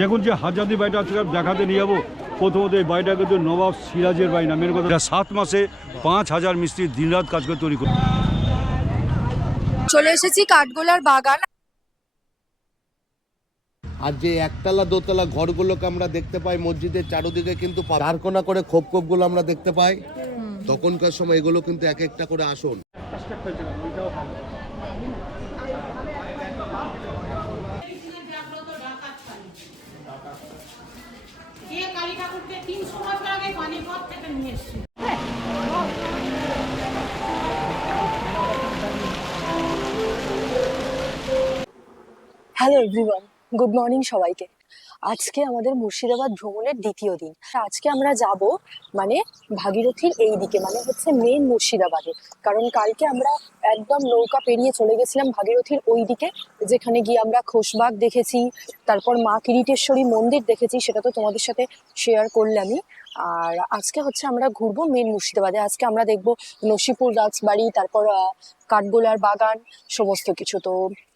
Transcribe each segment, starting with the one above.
দেখুন যে হাজারদি বাড়িটা আজকে দেখাতে নিয়ে যাবো। প্রথমত এই বাড়িটা কিন্তু নবাব সিরাজের বাড়ি না, মেন কথা 7 মাসে 5,000 মিস্ত্রি দিনরাত কাজ করে তৈরি করে। চলে এসেছি কাঠগোলার বাগান। আর যে একতলা দোতলা ঘরগুলোকে আমরা দেখতে পাই মসজিদের চারদিকে কিন্তু চারকোনা করে খোপগুলো আমরা দেখতে পাই। তখনকার সময় এগুলো কিন্তু এক একটা করে আসন। হ্যালো এভরিওয়ান, গুড মর্নিং সবাইকে। আজকে আমাদের মুর্শিদাবাদ ভ্রমণের দ্বিতীয় দিন। আজকে আমরা যাব মানে ভাগীরথীর এই দিকে, মানে হচ্ছে মেন মুর্শিদাবাদে। কারণ কালকে আমরা একদম নৌকা পেরিয়ে চলে গেছিলাম ভাগীরথীর ওই দিকে, যেখানে গিয়ে আমরা খোশবাগ দেখেছি, তারপর মা কিরিটেশ্বরী মন্দির দেখেছি, সেটা তো তোমাদের সাথে শেয়ার করলামই। আর আজকে হচ্ছে আমরা ঘুরবো মেন মুর্শিদাবাদে। আজকে আমরা দেখবো নসিপুর রাজবাড়ি, তারপর কাঠগোলার বাগান, সমস্ত কিছু। তো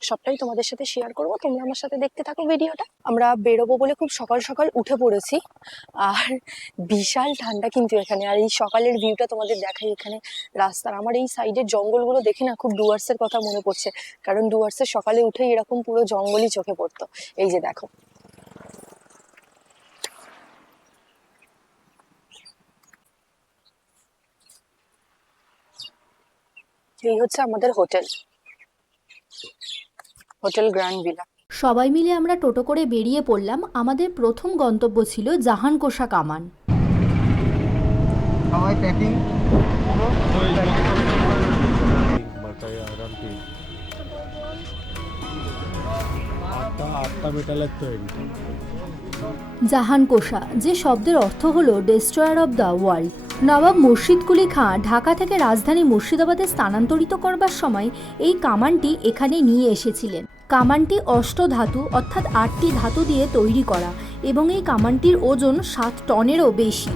সবটাই তোমাদের সাথে শেয়ার করবো, তোমরা আমার সাথে দেখতে থাকো ভিডিওটা। আমরা বেরোবো বলে খুব সকাল সকাল উঠে পড়েছি, আর বিশাল ঠান্ডা কিন্তু এখানে। আর এই সকালের ভিউটা তোমাদের দেখাই, এখানে রাস্তার আমার এই সাইডের জঙ্গলগুলো দেখে না খুব ডুয়ার্সের কথা মনে পড়ছে, কারণ ডুয়ার্সের সকালে উঠে এরকম পুরো জঙ্গলই চোখে পড়তো। এই যে দেখো, এই হচ্ছে আমাদের হোটেল, হোটেল গ্র্যান্ড ভিলা। সবাই মিলে আমরা টোটো করে বেরিয়ে পড়লাম। আমাদের প্রথম গন্তব্য ছিল জাহানকোষা কামান। সবাই প্যাকিং আটটা মেটালের তৈরি। জাহানকোষা যে শব্দের অর্থ হলো ডেস্ট্রয়ার অব দ্য ওয়ার্ল্ড। নবাব মুর্শিদ কুলি খাঁ ঢাকা থেকে রাজধানী মুর্শিদাবাদে স্থানান্তরিত করবার সময় এই কামানটি এখানে নিয়ে এসেছিলেন। কামানটি অষ্টধাতু অর্থাৎ 8টি ধাতু দিয়ে তৈরি করা, এবং এই কামানটির ওজন 7 টনেরও বেশি।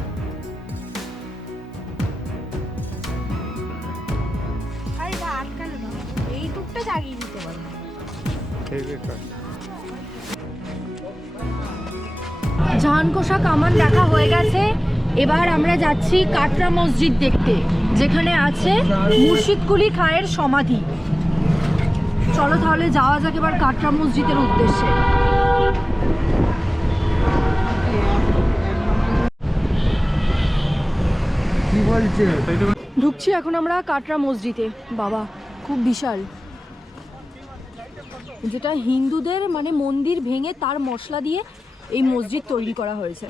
জাহানকোষা কামান দেখা হয়ে গেছে। এবার আমরা যাচ্ছি কাটরা মসজিদ দেখতে, যেখানে আছে মুর্শিদ কুলি খাঁয়ের সমাধি। চলো তাহলে যাওয়া যাক এবার কাটরা মসজিদের উদ্দেশ্যে। কি বলছে? ঢুকছি এখন আমরা কাটরা মসজিদে। বাবা, খুব বিশাল, যেটা হিন্দুদের মানে মন্দির ভেঙে তার মশলা দিয়ে এই মসজিদ তৈরি করা হয়েছে।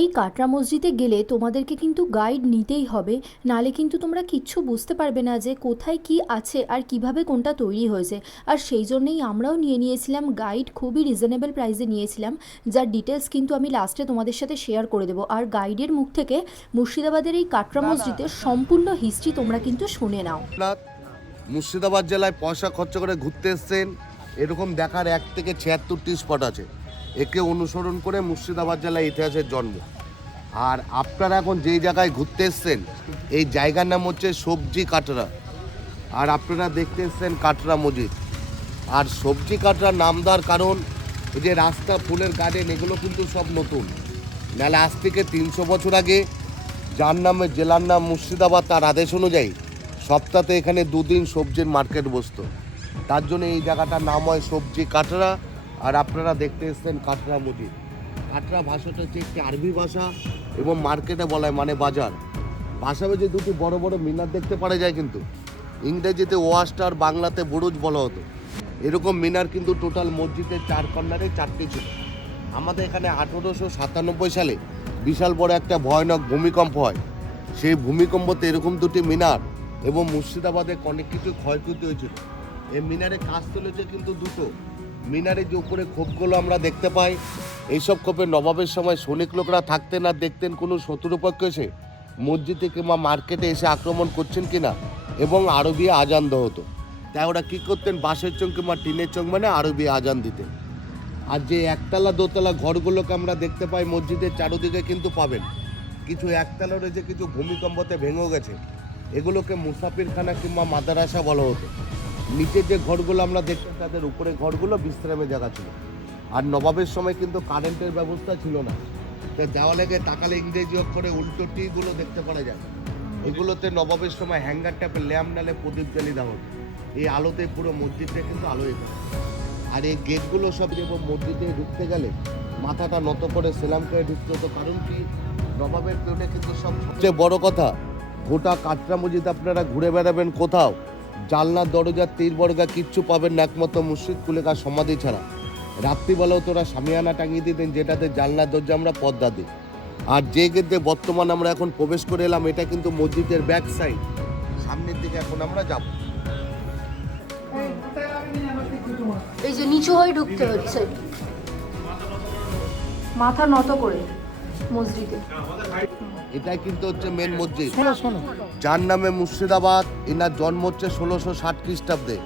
এই কাটরা মসজিদে গেলে তোমাদেরকে কিন্তু গাইড নিতেই হবে, নালে কিন্তু তোমরা কিচ্ছু বুঝতে পারবে না যে কোথায় কি আছে আর কিভাবে কোনটা তৈরি হয়েছে। আর সেই জন্যই আমরাও নিয়েছিলাম গাইড, খুবই রিজনেবল প্রাইসে নিয়েছিলাম, যার ডিটেলস কিন্তু আমি লাস্টে তোমাদের সাথে শেয়ার করে দেবো। আর গাইডের মুখ থেকে মুর্শিদাবাদের এই কাটরা মসজিদের সম্পূর্ণ হিস্ট্রি তোমরা কিন্তু শুনে নাও। মুর্শিদাবাদ জেলায় পয়সা খরচ করে ঘুরতে এসছেন, এরকম দেখার 1 থেকে 76টি স্পট আছে। একে অনুসরণ করে মুর্শিদাবাদ জেলায় ইতিহাসের জন্ম। আর আপনারা এখন যেই জায়গায় ঘুরতে এসছেন, এই জায়গার নাম হচ্ছে সবজি কাটরা। আর আপনারা দেখতে এসছেন কাটরা মসজিদ। আর সবজি কাটরা নাম দেওয়ার কারণ, এই যে রাস্তা, ফুলের গার্ডেন, এগুলো কিন্তু সব নতুন। নাহলে আজ থেকে 300 বছর আগে যার নামে জেলার নাম মুর্শিদাবাদ, তার আদেশ অনুযায়ী সপ্তাহে এখানে 2 দিন সবজির মার্কেট বসতো। তার জন্য এই জায়গাটার নাম হয় সবজি কাটরা। আর আপনারা দেখতে এসছেন কাটরা মসজিদ। কাটরা ভাষাটা হচ্ছে একটি আরবি ভাষা, এবং মার্কেটে বলা হয় মানে বাজার। পাশাপাশি 2টি বড় বড় মিনার দেখতে পারা যায়, কিন্তু ইংরেজিতে ওয়াস্টার, বাংলাতে বুরুজ বলা হতো। এরকম মিনার কিন্তু টোটাল মসজিদের 4 কর্নারে 4টি ছিল। আমাদের এখানে 1897 সালে বিশাল বড় একটা ভয়ানক ভূমিকম্প হয়। সেই ভূমিকম্পতে এরকম 2টি মিনার এবং মুর্শিদাবাদে অনেক কিছু ক্ষয়ক্ষতি হয়েছিল। এই মিনারে কাজ চলেছে কিন্তু 2টো। মিনারে যে উপরে খোপগুলো আমরা দেখতে পাই, এইসব খোপে নবাবের সময় সৈনিক লোকরা থাকতেন আর দেখতেন কোনো শত্রুপক্ষ এসে মসজিদে কিংবা মার্কেটে এসে আক্রমণ করছেন কিনা, এবং আরবি আজান দেওয়া হতো। তাই ওরা কী করতেন, বাঁশের চোং কিংবা টিনের চোং মানে আরবি আজান দিতেন। আর যে একতলা দোতলা ঘরগুলোকে আমরা দেখতে পাই মসজিদের চারদিকে কিন্তু পাবেন কিছু একতলা রয়েছে, কিছু ভূমিকম্পতে ভেঙেও গেছে। এগুলোকে মুসাফিরখানা কিংবা মাদ্রাসা বলা হতো। নিচের যে ঘরগুলো আমরা দেখতাম, তাদের উপরে ঘরগুলো বিশ্রামের জায়গা ছিল। আর নবাবের সময় কিন্তু কারেন্টের ব্যবস্থা ছিল না, তো দেওয়ালে তাকালে ইংরেজি অক্ষরে উল্টো টিগুলো দেখতে পারা যায়। এগুলোতে নবাবের সময় হ্যাঙ্গার ট্যাপে ল্যাম্প নালে প্রদীপ জ্বালিয়ে দেওয়া হতো। এই আলোতে পুরো মসজিদটা কিন্তু আলোয় থাকে। আর এই গেটগুলো সব যেমন মসজিদে ঢুকতে গেলে মাথাটা নত করে সেলাম করে ঢুকতে হতো, কারণ কি নবাবের পেটে কিন্তু সবচেয়ে বড় কথা, গোটা কাটরা মসজিদ আপনারা ঘুরে বেড়াবেন কোথাও জানলার দরজা তীর বর্গা কিচ্ছু পাবেন না, একমাত্র মুর্শিদ কুলেখার সমাধি ছাড়া। রাত্রিবেলাও তোরা সামিয়ানা টাঙিয়ে দিতেন, যেটাতে জানলার দরজা আমরা পর্দা দিই। আর যে গেটে বর্তমান আমরা এখন প্রবেশ করে এলাম, এটা কিন্তু মসজিদের ব্যাক সাইড, সামনের দিকে এখন আমরা যাব। এই যে নিচু হয়ে ঢুকতে হচ্ছে, মাথা নত করে মসজিদে। এটাই কিন্তু হচ্ছে মেন মসজিদ, যার নামে মুর্শিদাবাদ। এনার জন্ম হচ্ছে 1660 খ্রিস্টাব্দে।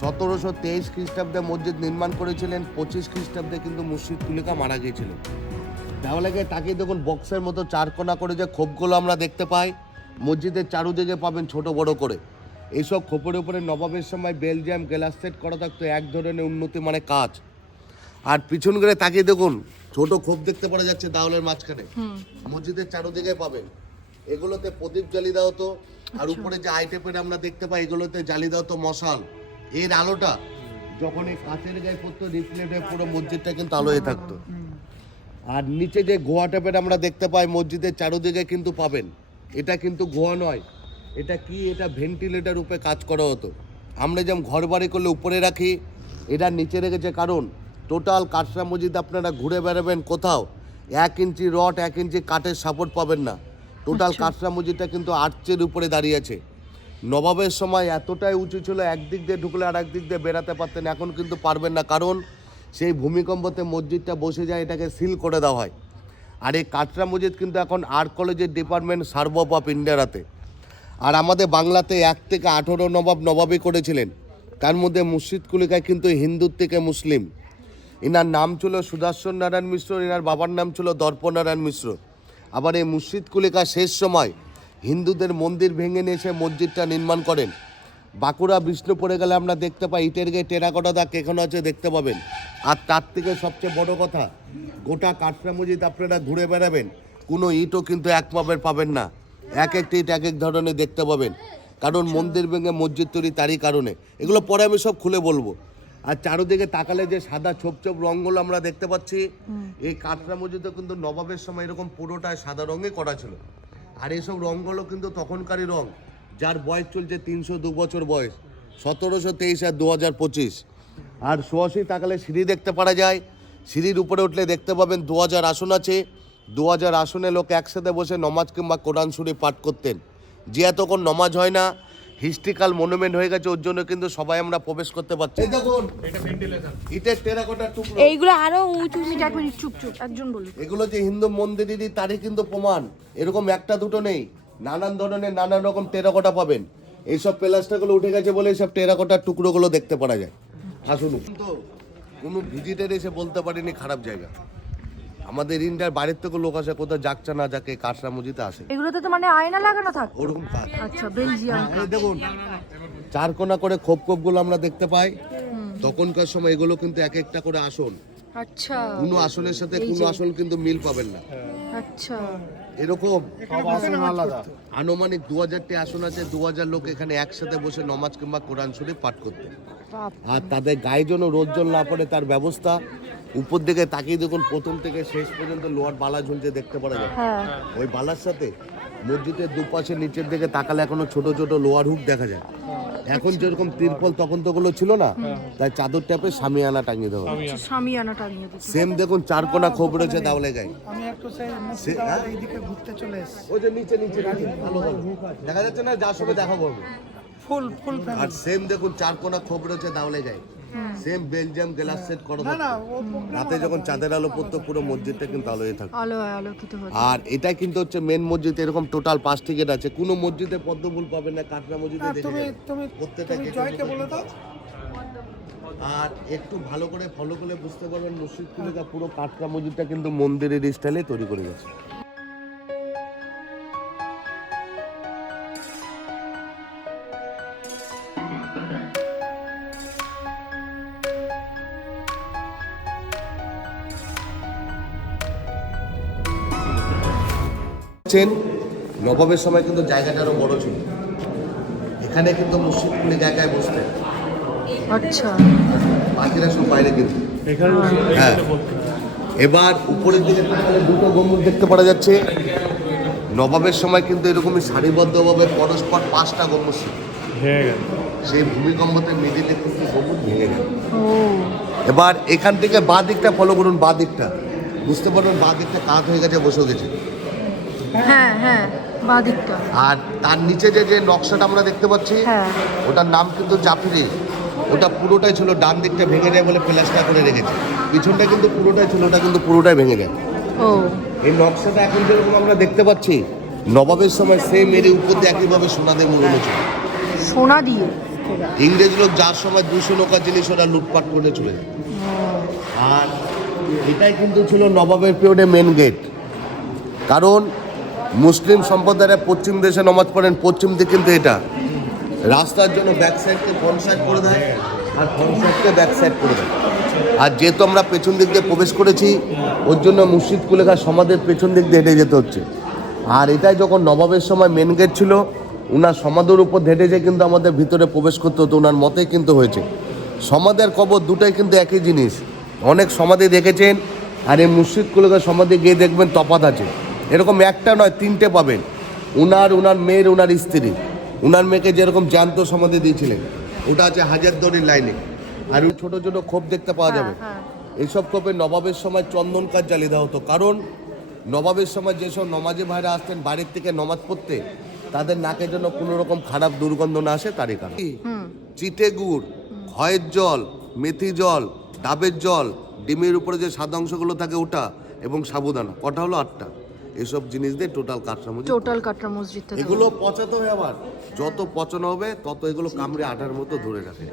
1723 খ্রিস্টাব্দে মসজিদ নির্মাণ করেছিলেন। 25 খ্রিস্টাব্দে কিন্তু মুর্শিদ কুলিকা মারা গিয়েছিলেন। তাহলে তাকে দেখুন বক্সের মতো চারকোনা করে যে খোপগুলো আমরা দেখতে পাই মসজিদের চারুদিকে পাবেন ছোট বড় করে। এইসব খোপের উপরে নবাবের সময় বেলজিয়াম গ্লাস সেট করা থাকতো, এক ধরনের উন্নতি মানে কাজ। আর পিছন করে তাকিয়ে দেখুন ছোট খোপ দেখতে পাওয়া যাচ্ছে দাওয়ালের মাঝখানে, মসজিদের চারুদিকে পাবেন। এগুলোতে প্রদীপ জ্বালিয়ে দেওয়া হতো। আর উপরে যে আইটেপের আমরা দেখতে পাই এগুলোতে জ্বালিয়ে দেওয়া হতো মশাল। এর আলোটা যখন এই কাঁচের গায়ে পড়তো রিফ্লেক্ট হয়ে পুরো মসজিদটা কিন্তু আলোয় থাকতো। আর নিচে যে গোয়া টাইপের আমরা দেখতে পাই মসজিদের চারুদিকে কিন্তু পাবেন, এটা কিন্তু গোয়া নয়, এটা কি, এটা ভেন্টিলেটর রূপে কাজ করা হতো। আমরা যেমন ঘর বাড়ি করলে উপরে রাখি, এটা নিচে রেখেছে, কারণ টোটাল কাটরা মসজিদ আপনারা ঘুরে বেড়াবেন কোথাও 1 ইঞ্চি রড 1 ইঞ্চি কাঠের সাপোর্ট পাবেন না। টোটাল কাটরা মসজিদটা কিন্তু আর্চের উপরে দাঁড়িয়ে আছে। নবাবের সময় এতটাই উঁচু ছিল, একদিক দিয়ে ঢুকলে আর একদিক দিয়ে বেরাতে পারতেন, এখন কিন্তু পারবেন না, কারণ সেই ভূমিকম্পতে মসজিদটা বসে যায়, এটাকে সিল করে দেওয়া হয়। আর এই কাটরা মসজিদ কিন্তু এখন আর্ট কলেজের ডিপার্টমেন্ট সার্ভ অফ ইন্ডিয়ার হাতে। আর আমাদের বাংলাতে 1 থেকে 18 নবাবই করেছিলেন, তার মধ্যে মুর্শিদ কুলিকা কিন্তু হিন্দুর থেকে মুসলিম। এনার নাম ছিল সুদর্শন নারায়ণ মিশ্র, এনার বাবার নাম ছিল দর্পনারায়ণ মিশ্র। আবার এই মুর্শিদ কুলিকা শেষ সময় হিন্দুদের মন্দির ভেঙে নিয়ে এসে মসজিদটা নির্মাণ করেন। বাঁকুড়া বিষ্ণুপুরে গেলে আমরা দেখতে পাই ইটের গায়ে টেরাকোটা দাগ এখানে আছে, দেখতে পাবেন। আর তার থেকে সবচেয়ে বড় কথা, গোটা কাটরা মসজিদ আপনারা ঘুরে বেড়াবেন, কোনো ইটও কিন্তু এক মাপের পাবেন না, এক একটি ইট এক এক ধরনের দেখতে পাবেন, কারণ মন্দির ভেঙে মসজিদ তৈরি তারই কারণে। এগুলো পরে আমি সব খুলে বলবো। আর চারুদিকে তাকালে যে সাদা ছোপ ছোপ রঙগুলো আমরা দেখতে পাচ্ছি, এই কাটরা মসজিদে কিন্তু নবাবের সময় এরকম পুরোটাই সাদা রঙে করা ছিল। আর এইসব রঙগুলো কিন্তু তখনকারই রঙ, যার বয়স চলছে 302 বছর বয়স, 1723 আর 2025। আর সোয়াশি তাকালে সিঁড়ি দেখতে পারা যায়, সিঁড়ির উপরে উঠলে দেখতে পাবেন 2000 আসন আছে। 2000 আসনে লোক একসাথে বসে নমাজ কিংবা কোরআন শরীফ পাঠ করতেন। যে এতক্ষণ নমাজ হয় না, হিস্ট্রিক্যাল মনুমেন্ট হয়ে গেছে, ওর জন্য কিন্তু সবাই আমরা প্রবেশ করতে পারছি। এই দেখুন ইটের টেরাকোটার টুকরো, এইগুলো আরো উঁচু উঁচু, এক মিনিট চুপ চুপ, একজন বলুন। এগুলো যে হিন্দু মন্দিরেরই তারই কিন্তু প্রমাণ, এরকম একটা দুটো নেই, নানান ধরনের নানান রকম টেরাকোটা পাবেন। এইসব প্লাস্টারগুলো উঠে গেছে বলে এইসব টেরাকোটার টুকরোগুলো দেখতে পারা যায়। আসুন, কিন্তু কোনো ভিজিটার এসে বলতে পারেনি খারাপ জায়গা। আমাদের ইন্ডিয়ার বাইরের থেকে লোক আসে, কোথাও যাচ্ছে না যাকে কাটরা মসজিদে আসে। এগুলোতে তো মানে আয়না লাগানো থাকে, ওরকম কাজ। আচ্ছা বেলজিয়াম। এই দেখুন চারকোনা করে খোপগুলো আমরা দেখতে পাই। তখনকার সময় এগুলো কিন্তু এক একটা করে আসন, আচ্ছা কোনো আসনের সাথে কোনো আসন কিন্তু মিল পাবেন না। আচ্ছা, এরকম আনুমানিক 2000টি আসন আছে। 2000 লোক এখানে একসাথে বসে নমাজ কিংবা কোরআন শরীফ পাঠ করতেন। আর তাদের গায়ে যেন রোদ জল না পড়ে তার ব্যবস্থা। উপর দিকে তাকিয়ে দেখুন প্রথম থেকে শেষ পর্যন্ত লোহার বালা ঝুলছে দেখতে পারা যায়। ওই বালার সাথে মসজিদের দুপাশে নিচের দিকে তাকালে এখনো ছোট ছোট লোহার হুক দেখা যায়। এখন যেরকম তিরপল তখন তো গুলো ছিল না, তাই চাদর ট্যাপে সামিয়ানা টাঙিয়ে দেওয়া হয়। সামিয়ানা টাঙিয়ে দিচ্ছি। সেম দেখুন চারকোনা খোপ রয়েছে দাওলে গায়ে। আমি একটু সেই মুর্শিদাবাদ এইদিকে ঘুরতে চলে এসেছি। ওই যে নিচে নিচে ভালো ভালো দেখা যাচ্ছে না, যার সঙ্গে দেখা করবো। ফুল ফুল আর সেম দেখুন চারকোনা খোপ রয়েছে দাওলে গায়ে, সেম বেলজিয়াম গ্লাস সেট করা না থাকতো। ও রাতে যখন চাঁদের আলো পড়তো পুরো মসজিদটা কিন্তু আলোয় থাকতো। আলোকিত হচ্ছে। আর এটা কিন্তু হচ্ছে মেন মসজিদ। এরকম টোটাল 5টি গেট আছে, কোনো মসজিদে পদ্মফুল পাবেন না, কাটরা মসজিদে দেখে তুমি যাবেন। তুমি প্রত্যেকটা তুমি গেটের জয়কে মধ্যে বলে দাও। আর একটু ভালো করে ফলো করলে বুঝতে পারবেন মুর্শিদ কুলিকা পুরো কাটরা মসজিদটা কিন্তু মন্দিরের স্টাইলে তৈরি করে গেছে। নবাবের সময় কিন্তু জায়গাটা আরো বড় ছিল, এখানে কিন্তু মুর্শিদ কুলিকা একাই বসতেন, আচ্ছা, বাকিরা সব বাইরে কিন্তু। হ্যাঁ, এবার উপরের দিকে তাকালে দুটো গম্বুজ দেখতে পাওয়া যাচ্ছে। নবাবের সময় কিন্তু এরকমই সারিবদ্ধভাবে পরস্পর 5টা গম্বুজ ছিল, সেই ভূমিকম্পতে মিডিলে কিন্তু গম্বুজ ভেঙে গেল। এবার এখান থেকে বাঁ দিকটা ফলো করুন, বাঁ দিকটা বুঝতে পারবেন, বাঁ দিকটা কাত হয়ে গেছে, বসে গেছে। হ্যাঁ হ্যাঁ, বাঁ দিকটা। আর তার নিচে যে নকশাটা আমরা দেখতে পাচ্ছি, হ্যাঁ, ওটার নাম কিন্তু জাফরি। ওটা পুরোটাই ছিল, ডান দিকটা ভেঙে যায় বলে প্লাস্টার করে রেখেছে, পিছনটা কিন্তু পুরোটাই ছিল, ওটা কিন্তু পুরোটাই ভেঙে যায়। ও, এই নকশাটা এখন যেরকম আমরা দেখতে পাচ্ছি, নবাবের সময় সেম এর উপর দিয়ে একইভাবে সোনা দিয়ে মোড়ানো ছিল। সোনা দিয়ে? ইংরেজ লোক যার সময় 200 নৌকা জিনিস ওরা লুটপাট করে চলে যায়। আর এটাই কিন্তু ছিল নবাবের পিরিয়ডে মেন গেট, কারণ মুসলিম সম্প্রদায়েরা পশ্চিম দেশে নামাজ পড়েন, পশ্চিম দিক কিন্তু এটা রাস্তার জন্য ব্যাক সাইডকে ফ্রন্ট সাইড করে দেয় আর ফ্রন্ট সাইডকে ব্যাক সাইড করে দেয়। আর যেহেতু আমরা পেছন দিক দিয়ে প্রবেশ করেছি, ওর জন্য মুর্শিদ কুলিকা সমাধির পেছন দিক দিয়ে হেঁটে যেতে হচ্ছে। আর এটাই যখন নবাবের সময় মেন গেট ছিল, উনার সমাধির উপর হেঁটে যে কিন্তু আমাদের ভিতরে প্রবেশ করতে হতো, ওনার মতেই কিন্তু হয়েছে। সমাধি আর কবর দুটাই কিন্তু একই জিনিস। অনেক সমাধি দেখেছেন, আর এই মুর্শিদ কুলিকা সমাধি গিয়ে দেখবেন তফাৎ আছে, এরকম একটা নয় 3টে পাবেন। উনার মেয়ের, উনার স্ত্রী, উনার মেয়েকে যেরকম জ্যান্ত সমাধি দিয়েছিলেন, ওটা আছে হাজারদুয়ারির লাইনে। আর ছোট ছোট খোপ দেখতে পাওয়া যাবে, এইসব খোপে নবাবের সময় চন্দন কাঠ জ্বালিয়ে দেওয়া হতো, কারণ নবাবের সময় যেসব নমাজি ভাইরা আসতেন বাড়ির থেকে নমাজ পড়তে, তাদের নাকের জন্য কোনো রকম খারাপ দুর্গন্ধ না আসে, তারই কারণ। চিটে গুড়, খয়ের জল, মেথি জল, ডাবের জল, ডিমের উপরে যে সাদা অংশগুলো থাকে ওটা, এবং সাবুদানা, কটা হলো 8টা। এসব জিনিস দিয়ে টোটাল কাটরা মসজিদ। এগুলো পচাতে হয়, আবার যত পচানো হবে তত এগুলো কামড়ে আটার মতো ধরে রাখে।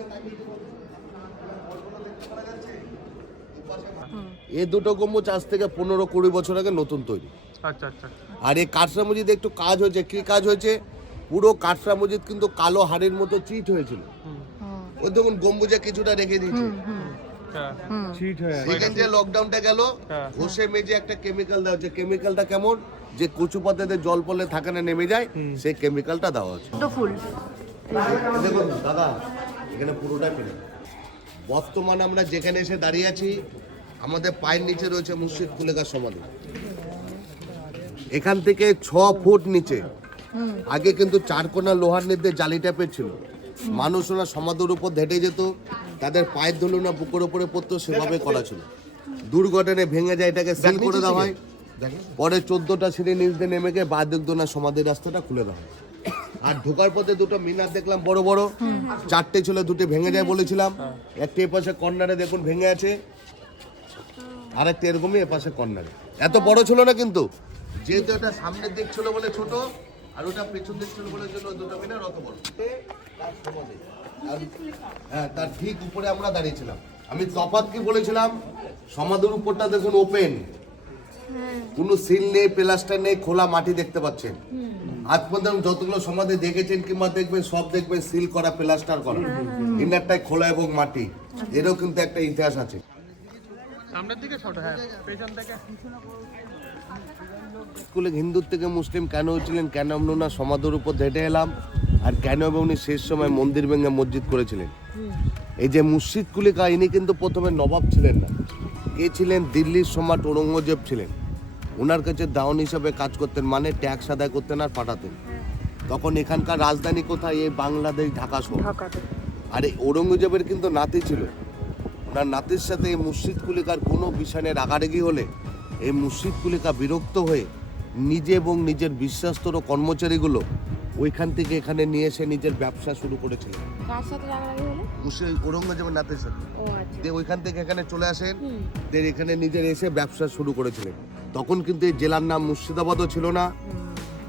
এই দুটো গম্বুজ আজ থেকে 15-20 বছর আগে নতুন তৈরি। আচ্ছা আচ্ছা। আর এই কাটরা মসজিদে একটু কাজ হয়েছে। কি কাজ হয়েছে? পুরো কাটরা মসজিদ কিন্তু কালো হাড়ের মতো চিট হয়েছিল, ওই দেখুন গম্বুজে কিছুটা রেখে দিয়েছে। সেকেন্ড যে লকডাউনটা গেল, ঘষে মেজে একটা কেমিক্যাল দেওয়া হচ্ছে। কেমিক্যালটা কেমন? যে কচু পাতাতে জল পড়লে থাকে না, নেমে যায়, সেই কেমিক্যালটা দেওয়া হচ্ছে। দেখুন দাদা, এখানে পুরোটা পেলে। বর্তমানে আমরা যেখানে এসে দাঁড়িয়ে আছি, আমাদের পায়ের নিচে রয়েছে মুর্শিদ কুলিকার সমাধি। এখান থেকে 6 ফুট নিচে আগে কিন্তু 4 কোনা লোহার নির্দে জালি টাইপের ছিল। মানুষ ওরা সমাধির উপর হেঁটে যেত, তাদের পায়ের ধুলো না বুকের উপরে পড়তো, সেভাবে করা ছিল। দুর্ঘটনায় ভেঙে যায়, এটাকে সিল করে দেওয়া হয়। পরে 14টা সিঁড়ি নিচ দিয়ে নেমে গিয়ে বাদিকদোনা সমাধির রাস্তাটা খুলে দেওয়া হয়। আর ঢোকার পথে দুটো মিনার দেখলাম বড় বড়, 4টে ছিল, 2টে ভেঙে যায় বলেছিলাম। একটা এপাশে কর্নারে দেখুন ভেঙে আছে, আর একটা এরকমই এপাশে কর্নারে। এত বড় ছিল না কিন্তু, যেহেতু এটা সামনের দিক ছিল বলে ছোট, আর ওটা পেছন দিক ছিল বলে জন্য দুটো মিনার অত বড়। হ্যাঁ, তার ঠিক উপরে আমরা দাঁড়িয়েছিলাম। আমি তফাৎ কি বলেছিলাম, সমাধির উপরটা দেখুন ওপেন, কোনো সিল নেই, প্লাস্টার নেই, খোলা মাটি দেখতে পাচ্ছেন। আজ পর্যন্ত যতগুলো সমাধি দেখেছেন কিংবা দেখবেন, সব দেখবেন সিল করা, প্লাস্টার করা, ইনারটাই খোলা এবং মাটি। এরও কিন্তু একটা ইতিহাস আছে। সামনের দিকে ছোট, হ্যাঁ, পেছন থেকে। স্কুলে হিন্দুর থেকে মুসলিম কেন হয়েছিলেন, কেন আমরা ওনার সমাধির উপর হেঁটে এলাম, আর কেন এবং উনি শেষ সময় মন্দির ভেঙে মসজিদ করেছিলেন। এই যে মুর্শিদ কুলিকা, ইনি কিন্তু প্রথমে নবাব ছিলেন না, এ ছিলেন দিল্লির সম্রাট ঔরঙ্গজেব ছিলেন। ওনার কাছে দাওয়ান হিসাবে কাজ করতেন, মানে ট্যাক্স আদায় করতেন আর পাঠাতেন। তখন এখানকার রাজধানী কোথায়? এই বাংলাদেশ, ঢাকা শহর। আর এই ঔরঙ্গজেবের কিন্তু নাতি ছিল, ওনার নাতির সাথে এই মুর্শিদ কুলিকার কোনো বিষয়ে রাগারাগি হলে এই মুর্শিদ কুলিকা বিরক্ত হয়ে নিজে এবং নিজের বিশ্বাস্তর কর্মচারীগুলো ওইখান থেকে এখানে নিয়ে এসে নিজের ব্যবসা শুরু করেছিলেন। ঔরঙ্গজেবের নাতির সাথে ওইখান থেকে এখানে চলে আসেন, এখানে নিজের এসে ব্যবসা শুরু করেছিলেন। তখন কিন্তু এই জেলার নাম মুর্শিদাবাদও ছিল না,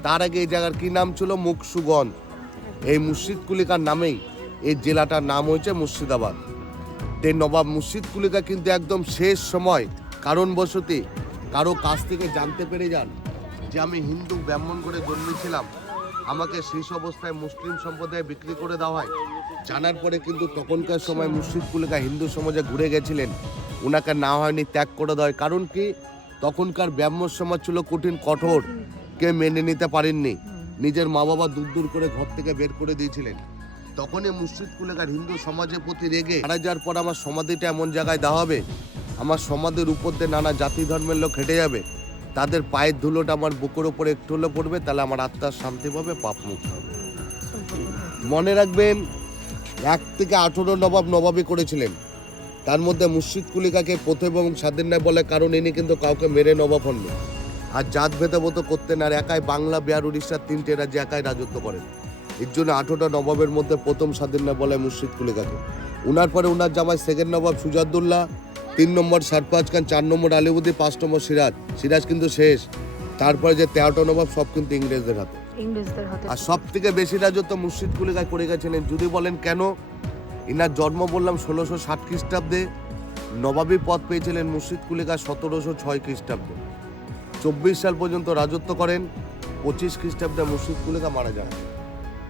তার আগে এই জায়গার কি নাম ছিল? মুকসুগঞ্জ। এই মুর্শিদ কুলিকার নামেই এই জেলাটার নাম হয়েছে মুর্শিদাবাদ। এই নবাব মুর্শিদ কুলিকা কিন্তু একদম শেষ সময় কারণবশতই কারো কাছ থেকে জানতে পেরে যান যে আমি হিন্দু ব্রাহ্মণ করে জন্মেছিলাম, আমাকে শেষ অবস্থায় মুসলিম সম্প্রদায়ে বিক্রি করে দেওয়া হয়। জানার পরে কিন্তু তখনকার সময় মুর্শিদ কুলিকা হিন্দু সমাজে ঘুরে গেছিলেন, ওনাকে না হয়নি, ত্যাগ করে দেওয়া হয়। কারণ কি? তখনকার ব্রাহ্মণ সমাজ ছিল কঠিন কঠোর, কে মেনে নিতে পারেননি, নিজের মা বাবা দূর দূর করে ঘর থেকে বের করে দিয়েছিলেন। তখনই মুর্শিদ কুলেখার হিন্দু সমাজের প্রতি রেগে মারা যাওয়ার পর আমার সমাধিটা এমন জায়গায় দেওয়া হবে, আমার সমাধির উপর দিয়ে নানা জাতি ধর্মের লোক হেঁটে যাবে, তাদের পায়ের ধুলোটা আমার বুকের উপরে একটু হলে পড়বে, তাহলে আমার আত্মার শান্তি পাবে, পাপ মুক্ত হবে। মনে রাখবেন 1 থেকে 18 নবাব নবাবি করেছিলেন, তার মধ্যে মুর্শিদ কুলিকাকে প্রথম এবং স্বাধীন নয় বলে কারণ ইনি কিন্তু কাউকে মেরে নবাব হননি, আর জাত ভেদাভেদ করতেন, আর একাই বাংলা, বিহার, উড়িষ্যার 3টে রাজ্যে একাই রাজত্ব করেন। এর জন্য 18টা নবাবের মধ্যে প্রথম স্বাধীন নয় বলে মুর্শিদ কুলিকাকে। উনার পরে উনার জামাই সেকেন্ড নবাব সুজাউদ্দৌলা, 3 নম্বর সারফাজ খান, 4 নম্বর আলিবর্দী, 5 নম্বর সিরাজ কিন্তু শেষ। তারপরে যে 13টা নবাব সব কিন্তু ইংরেজদের হাতে। আর সব থেকে বেশি রাজত্ব মুর্শিদ কুলিকায় করে গেছিলেন। যদি বলেন কেন, ইনার জন্ম বললাম 1660 খ্রিস্টাব্দে, নবাবী পদ পেয়েছিলেন মুর্শিদ কুলিকা 1706 খ্রিস্টাব্দে। 24 সাল পর্যন্ত রাজত্ব করেন। 25 খ্রিস্টাব্দে মুর্শিদ কুলিকা মারা যান।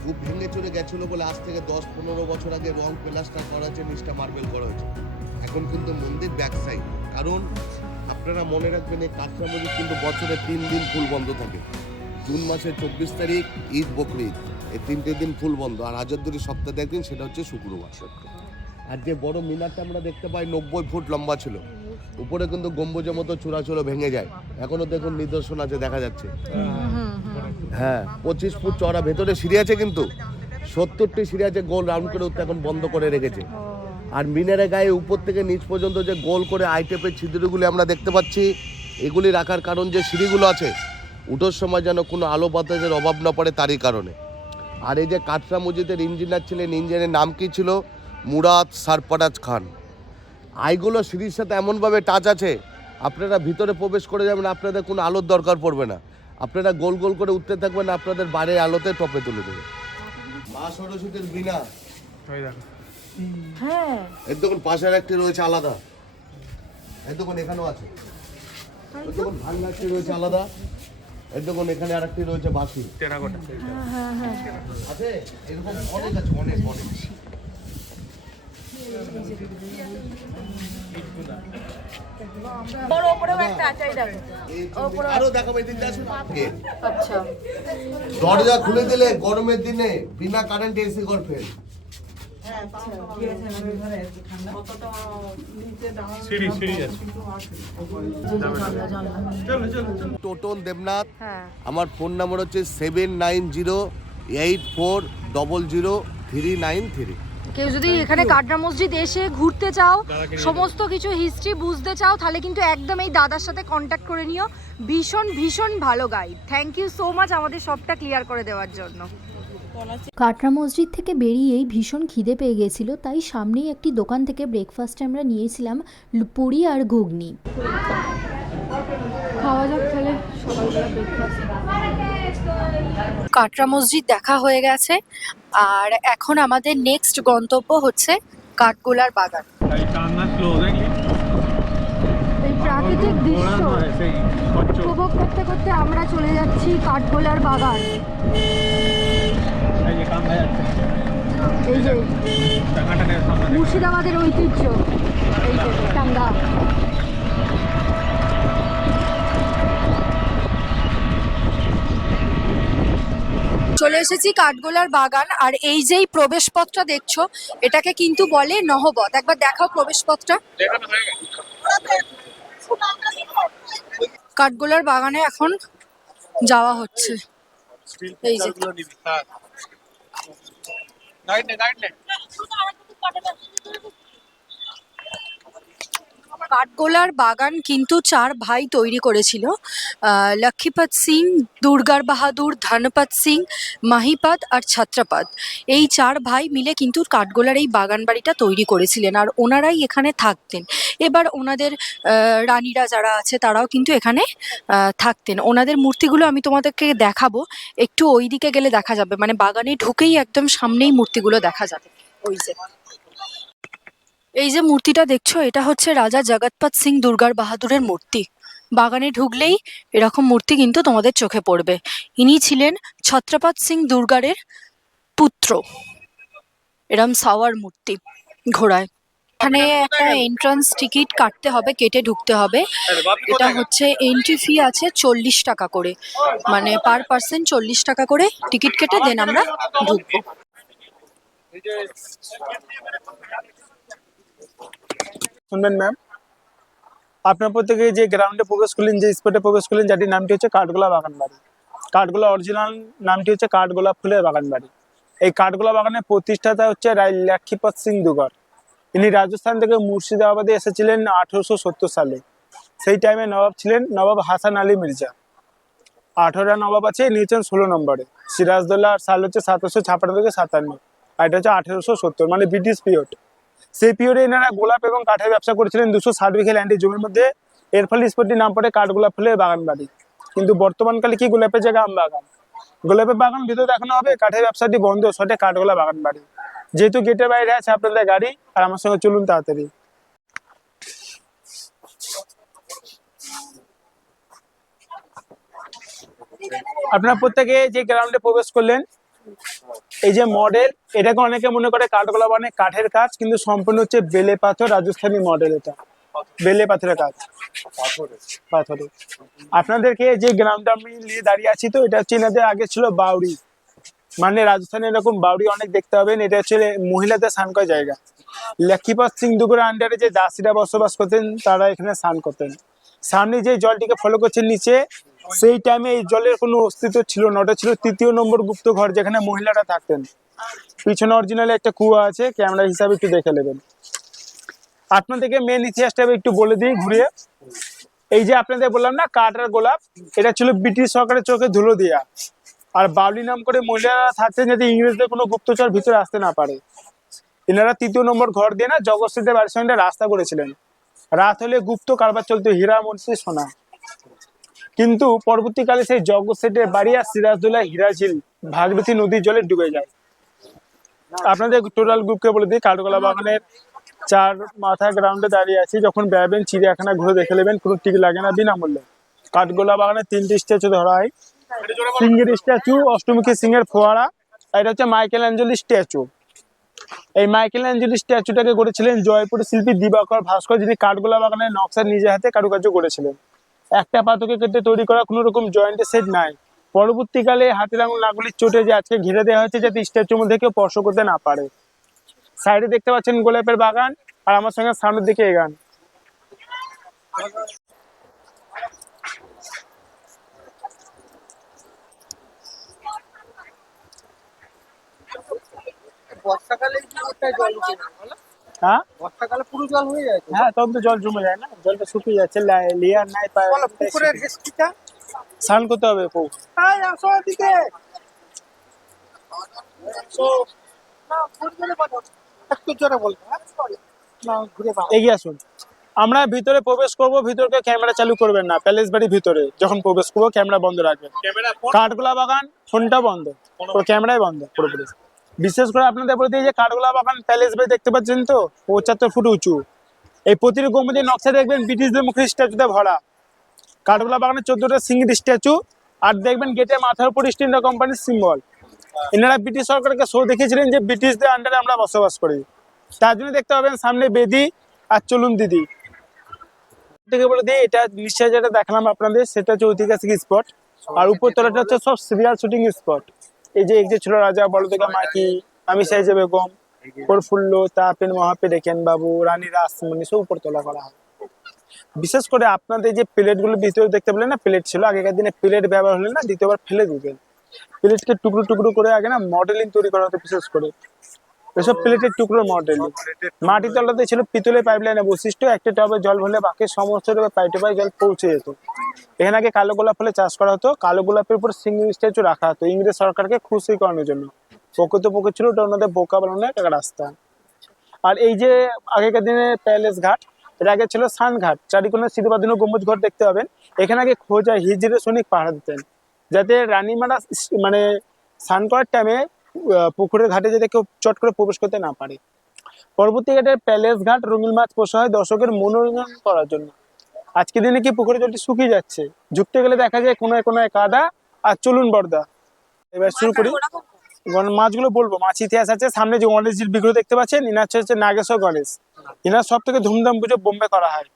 খুব ভেঙে চলে গেছিল বলে আজ থেকে 10-15 বছর আগে রং প্লাস্টার করা হয়েছে, নিচটা মার্বেল করা হয়েছে। এখন কিন্তু মন্দির ব্যাক সাইড। কারণ আপনারা মনে রাখবেন, এই কাটরা মসজিদ কিন্তু বছরে 3 দিন ফুল বন্ধ থাকে। জুন মাসের 24 তারিখ ঈদ, বকরি ঈদ, এই 3টে দিন ফুল বন্ধ। আর হাজারদুয়ারি সপ্তাহে একদিন, সেটা হচ্ছে শুক্রবার। আর যে বড় মিনারটা আমরা দেখতে পাই 90 ফুট লম্বা ছিল, উপরে কিন্তু গম্বুজের মতো চূড়া ছিল, ভেঙে যায়। এখনো দেখুন নিদর্শন আছে, দেখা যাচ্ছে। হ্যাঁ, 25 ফুট চওড়া, ভেতরে সিঁড়ি আছে, কিন্তু 70টি সিঁড়ি আছে গোল রাউন্ড করে উঠতে, এখন বন্ধ করে রেখেছে। আর মিনারের গায়ে উপর থেকে নিচ পর্যন্ত যে গোল করে আই টেপের ছিদ্রগুলি আমরা দেখতে পাচ্ছি, এগুলি রাখার কারণ যে সিঁড়িগুলো আছে, উঠোর সময় যেন কোনো আলো বাতাসের অভাব না পড়ে, তারই কারণে। আর এই যে কাটরা মসজিদের ইঞ্জিনিয়ার ছিলেন, ইঞ্জিনিয়ারের নাম কি ছিল? মুরাদ সারফারাজ খান। আইগুলো সিঁড়ির সাথে এমনভাবে টাচ আছে, আপনারা ভিতরে প্রবেশ করে যাবেন, আপনাদের কোনো আলোর দরকার পড়বে না। আপনারা গোল গোল করে উঠতে থাকবেন, আপনাদের বাড়ির আলোতে টপে তুলে দেবে। মা সরস্বতীর বীণা, হ্যাঁ, এর দেখুন পাশের একটি রয়েছে আলাদা, এর দেখুন এখানেও আছে, এর দেখুন ভাঙা একটি রয়েছে আলাদা, এর দেখুন এখানে আর একটি রয়েছে বাঁশি আছে, এরকম অনেক আছে, অনেক অনেক। আরো দেখাবো, এদিকে আসুন। আচ্ছা, দরজা খুলে দিলে গরমের দিনে বিনা কারেন্টে এসি করবেন। টোটন দেবনাথ। আমার ফোন নাম্বার হচ্ছে 7908400393। কেউ যদি এখানে কাটরা মসজিদ এসে ঘুরতে চাও, সমস্ত কিছু হিস্ট্রি বুঝতে চাও, তাহলে কিন্তু একদম এই দাদার সাথে কন্ট্যাক্ট করে নিও। ভীষণ ভীষণ ভালো guide. Thank you so much আমাদের সবটা ক্লিয়ার করে দেওয়ার জন্য। কাটরা মসজিদ থেকে বেরিয়েই ভীষণ খিদে পেয়ে গেছিলো, তাই সামনেই একটি দোকান থেকে ব্রেকফাস্টে আমরা নিয়েছিলাম পুরি আর ঘুগনি। খাওয়া যাক তাহলে সকালবেলা ব্রেকফাস্ট। কাটরা মসজিদ দেখা হয়ে গেছে, আর এখন আমাদের নেক্সট গন্তব্য হচ্ছে কাঠগোলার বাগান। এই প্রাকৃতিক দৃশ্য উপভোগ করতে করতে আমরা চলে যাচ্ছি কাঠগোলার বাগান। এই যে মুর্শিদাবাদের ঐতিহ্য, এই যে টাঙ্গা। চলে এসেছি কাঠগোলার বাগান, আর এই যেই প্রবেশ পথটা দেখছো, এটাকে কিন্তু বলে নহবত। একবার দেখাও প্রবেশ পথটা। কাঠগোলার বাগানে এখন যাওয়া হচ্ছে। এই যে কাঠগোলার বাগান কিন্তু 4 ভাই তৈরি করেছিল, লক্ষ্মীপত সিং, দুর্গার বাহাদুর, ধনপত সিং, মাহিপত আর ছত্রপত। এই 4 ভাই মিলে কিন্তু কাঠগোলার এই বাগান বাড়িটা তৈরি করেছিলেন, আর ওনারাই এখানে থাকতেন। এবার ওনাদের রানীরা যারা আছে তারাও কিন্তু এখানে থাকতেন। ওনাদের মূর্তিগুলো আমি তোমাদেরকে দেখাবো, একটু ওই দিকে গেলে দেখা যাবে, মানে বাগানে ঢুকেই একদম সামনেই মূর্তিগুলো দেখা যাবে। ওই যে এই যে মূর্তিটা দেখছো, এটা হচ্ছে রাজা জগৎপত সিং দুর্গার বাহাদুরের মূর্তি। বাগানে ঢুকলেই এরকম মূর্তি কিন্তু তোমাদের চোখে পড়বে। ইনি ছিলেন ছত্রপত সিং দুর্গারের পুত্র। এরম সাওয়ার মূর্তি ঘোড়ায়। এখানে একটা এন্ট্রান্স টিকিট কাটতে হবে, কেটে ঢুকতে হবে। এটা হচ্ছে এন্ট্রি ফি আছে 40 টাকা করে, মানে পার পার্সন 40 টাকা করে টিকিট কেটে দেন আমরা ঢুকবো। শুনবেন ম্যাম, আপনার প্রত্যেকে যে গ্রাউন্ডে প্রবেশ করলেন, যে স্পটে প্রবেশ করলেন, যাটির নামটি হচ্ছে কাঠগোলা বাগান বাড়ি। কাঠগোলা অরিজিনাল নামটি হচ্ছে কাঠগোলাপ ফুলের বাগান বাড়ি। এই কাঠগোলা বাগানের প্রতিষ্ঠাতা হচ্ছে রায় লক্ষ্মীপত সিং দুগর। ইনি রাজস্থান থেকে মুর্শিদাবাদে এসেছিলেন 1870 সালে। সেই টাইমে নবাব ছিলেন নবাব হাসান আলী মির্জা। 18টা নবাব আছে, ইনি হচ্ছেন 16 নম্বরে। সিরাজদৌল্লার সাল হচ্ছে 1756 থেকে 57, আর এটা হচ্ছে 1870, মানে ব্রিটিশ পিরিয়ড। সেই পিরিয়ডে এনারা গোলাপ এবং কাঠের ব্যবসা করেছিলেন 260 বিঘা ল্যান্ডের জমির মধ্যে। এর ফলে স্পটটির নাম পড়ে কাঠগোলাপ ফুলের বাগান বাড়ি। কিন্তু বর্তমানকালে কি গোলাপের জায়গা আম বাগান। গোলাপের বাগান ভিতরে দেখানো হবে, কাঠের ব্যবসাটি বন্ধ, সটে কাঠগোলা বাগান বাড়ি। যেহেতু গেটের বাইরে আছে আপনাদের গাড়ি, আর আমার সঙ্গে চলুন তাড়াতাড়ি। আপনারা প্রত্যেকে যে গ্রাউন্ডে প্রবেশ করলেন, এই যে মডেল, এটাকে অনেকে মনে করে কাঠগোলা বাগানে কাঠের কাজ, কিন্তু সম্পূর্ণ হচ্ছে বেলে পাথর, রাজস্থানী মডেল। এটা বেলে পাথরের কাজ, পাথরে। আপনাদেরকে যে গ্রাউন্ডটা আমি নিয়ে দাঁড়িয়ে আছি, তো এটা হচ্ছে এনাদের আগে ছিল বাউরি, মানে রাজস্থানে এরকম বাউরি অনেক দেখতে পাবেন। এটা হচ্ছে মহিলাদের স্নান করার জায়গা। লক্ষ্মীপত সিং দুগুর আন্ডারে যে দাসীরা বসবাস করতেন, তারা এখানে স্নান করতেন। সামনে যে জলটিকে ফলো করছেন নিচে, সেই টাইমে এই জলের কোনো অস্তিত্ব ছিল না। ওটা ছিল 3য় নম্বর গুপ্ত ঘর, যেখানে মহিলারা থাকতেন। পিছনে অরিজিনালি একটা কুয়া আছে, ক্যামেরা হিসাবে একটু দেখে নেবেন। আপনাদেরকে মেন ইতিহাসটা একটু বলে দিই ঘুরিয়ে। এই যে আপনাদের বললাম না কাঠ আর গোলাপ, এটা ছিল ব্রিটিশ সরকারের চোখে ধুলো দেয়া। আর বাউলি নাম করে মহিলারা থাকতেন, যাতে ইংরেজদের কোনো গুপ্তচর ভিতরে আসতে না পারে। এনারা 3য় নম্বর ঘর দিয়ে না জগৎ বাড়ির সঙ্গে রাস্তা করেছিলেন। রাত হলে গুপ্ত কারবার চলতো, হীরা মন্ত্রী সোনা। কিন্তু পরবর্তীকালে সেই জগৎ সেটের বাড়ি আর সিরাজদৌল্লা হিরাঝিল ভাগীরথী নদীর জলে ডুবে যায়। আপনাদের টোটাল গ্রুপকে বলে দিই, কাঠগোলা বাগানের 4 মাথা গ্রাউন্ডে দাঁড়িয়ে আছি। যখন বেড়াবেন চিড়িয়াখানা ঘুরে দেখে নেবেন, কোনো টিকিট লাগে না, বিনামূল্যে। কাঠগোলা বাগানে 3টি স্ট্যাচু ধরা হয়। সিংহের স্ট্যাচু, অষ্টমুখী সিংহের ফোয়ারা, আর এটা হচ্ছে মাইকেল অ্যাঞ্জেলি স্ট্যাচু। এই মাইকেল অ্যাঞ্জেলি স্ট্যাচুটাকে গড়েছিলেন জয়পুর শিল্পী দিবাকর ভাস্কর, যিনি কাঠগোলা বাগানের নকশা নিজে হাতে কারুকার্য করেছিলেন। একটা পাথরকে কেটে তৈরি করা, কোনো রকম জয়েন্টের সেট নাই। পরবর্তীকালে হাতের আঙুল নাগুলির চোটে যে আজকে ঘিরে দেওয়া হয়েছে, যাতে স্ট্যাচুর মধ্যে কেউ স্পর্শ করতে না পারে। সাইডে দেখতে পাচ্ছেন গোলাপের বাগান, আর আমার সঙ্গে সামনের দিকে এগান। বর্ষাকালে কি ওটা জল উঠে যায় বলো? হ্যাঁ বর্ষাকালে পুরো জল হয়ে যায় তো? হ্যাঁ, তখন তো জল জমে যায় না, জলটা শুকিয়ে যাচ্ছে, লেয়ার নাই। বলো পুকুরের হিস্ট্রিটা। স্নান করতে হবে খুব। এই আসো এদিকে। না ফুটবলে বলো, একটু জোরে বলবে। না ঘুরে পাও। এগিয়ে আসুন। আমরা ভিতরে প্রবেশ করব, ভিতরকে ক্যামেরা চালু করবেন না। প্যালেস বাড়ির ভিতরে যখন প্রবেশ করবো ক্যামেরা বন্ধ রাখবেন। কাঠগোলা বাগান ফোনটা বন্ধ, পুরো ক্যামেরাই বন্ধ পুরোপুরি। বিশেষ করে আপনাদের বলে দিই যে কাঠগোলা বাগান প্যালেস বাড়ি দেখতে পাচ্ছেন তো, 75 ফুট উঁচু। এই প্রতিটি গম্বুজের নকশা দেখবেন ব্রিটিশদের মুখের স্ট্যাচুতে ভরা। কাঠগোলা বাগানের 14টা সিংহের স্ট্যাচু, আর দেখবেন গেটের মাথার উপর ইস্ট ইন্ডিয়া কোম্পানির সিম্বল। এনারা ব্রিটিশ সরকারকে শো দেখেছিলেন যে ব্রিটিশদের আন্ডারে আমরা বসবাস করি, তার জন্য দেখতে পাবেন সামনে বেদি আর চলুন দিদি। থেকে বলে দিই, এটা নিশ্চয় যেটা দেখালাম আপনাদের, সেটা হচ্ছে ঐতিহাসিক স্পট। আর উপর তলাটা হচ্ছে সব সিরিয়াল শুটিং স্পট। এই যে ছিল রাজা বলদেগা মাকি, আমি সাইজে বেগম, প্রফুল্ল, তাপেন মহাপে, দেখেন বাবু, রানী রাসমণি, সব উপর তোলা করা হয়। বিশেষ করে আপনাদের যে প্লেটগুলো ভিতরে দেখতে পেলেন না, প্লেট ছিল আগেকার দিনে, প্লেট ব্যবহার হলে না দ্বিতীয়বার ফেলে দিতেন। প্লেটকে টুকরো টুকরো করে আগে না মডেলিং তৈরি করা হতো, বিশেষ করে এসব প্লেটের টুকরো মডেলিং। মাটির তলাতে ছিল পিতলের পাইপলাইনের বৈশিষ্ট্য, একটা টবে জল ভরলে বাকি সমস্ত পাইপে জল পৌঁছে যেত। এখানে আগে কালো গোলাপ ফুলে চাষ করা হতো। কালো গোলাপের উপর সিঙ্গল স্ট্যাচু রাখা হতো ইংরেজ সরকারকে খুশি করানোর জন্য। প্রকৃতপক্ষে ছিল ওটা ওনাদের বোকা বানানোর একটা রাস্তা। আর এই যে আগেকার দিনে প্যালেস ঘাট, এর আগে ছিল সান ঘাট, চারিকোণে সিধুবাঁধানো গম্বুজ ঘর দেখতে পাবেন। এখানে আগে খোঁজা হিজড়ে সৈনিক পাহারা দিতেন, যাতে রানীমারা মানে স্নান করার টাইমে পুকুরের ঘাটে যাতে কেউ চট করে প্রবেশ করতে না পারে। পরবর্তী ঘাটে প্যালেস ঘাট রঙিন মাছ পোষা হয় দর্শকের মনোরঞ্জন করার জন্য। আজকের দিনে কি পুকুরের জলটি শুকিয়ে যাচ্ছে, ঝুঁকতে গেলে দেখা যায় কোনায় কোনায় কাদা। আর চলুন বর্দা, এবার শুরু করি। মাছগুলো বলবো, মাছ ইতিহাস আছে। সামনে যে গণেশজির বিগ্রহ দেখতে পাচ্ছেন, ইনার হচ্ছে নাগেশ্বর গণেশ। ইনার সব থেকে ধুমধাম পুজো বোম্বে করা হয়।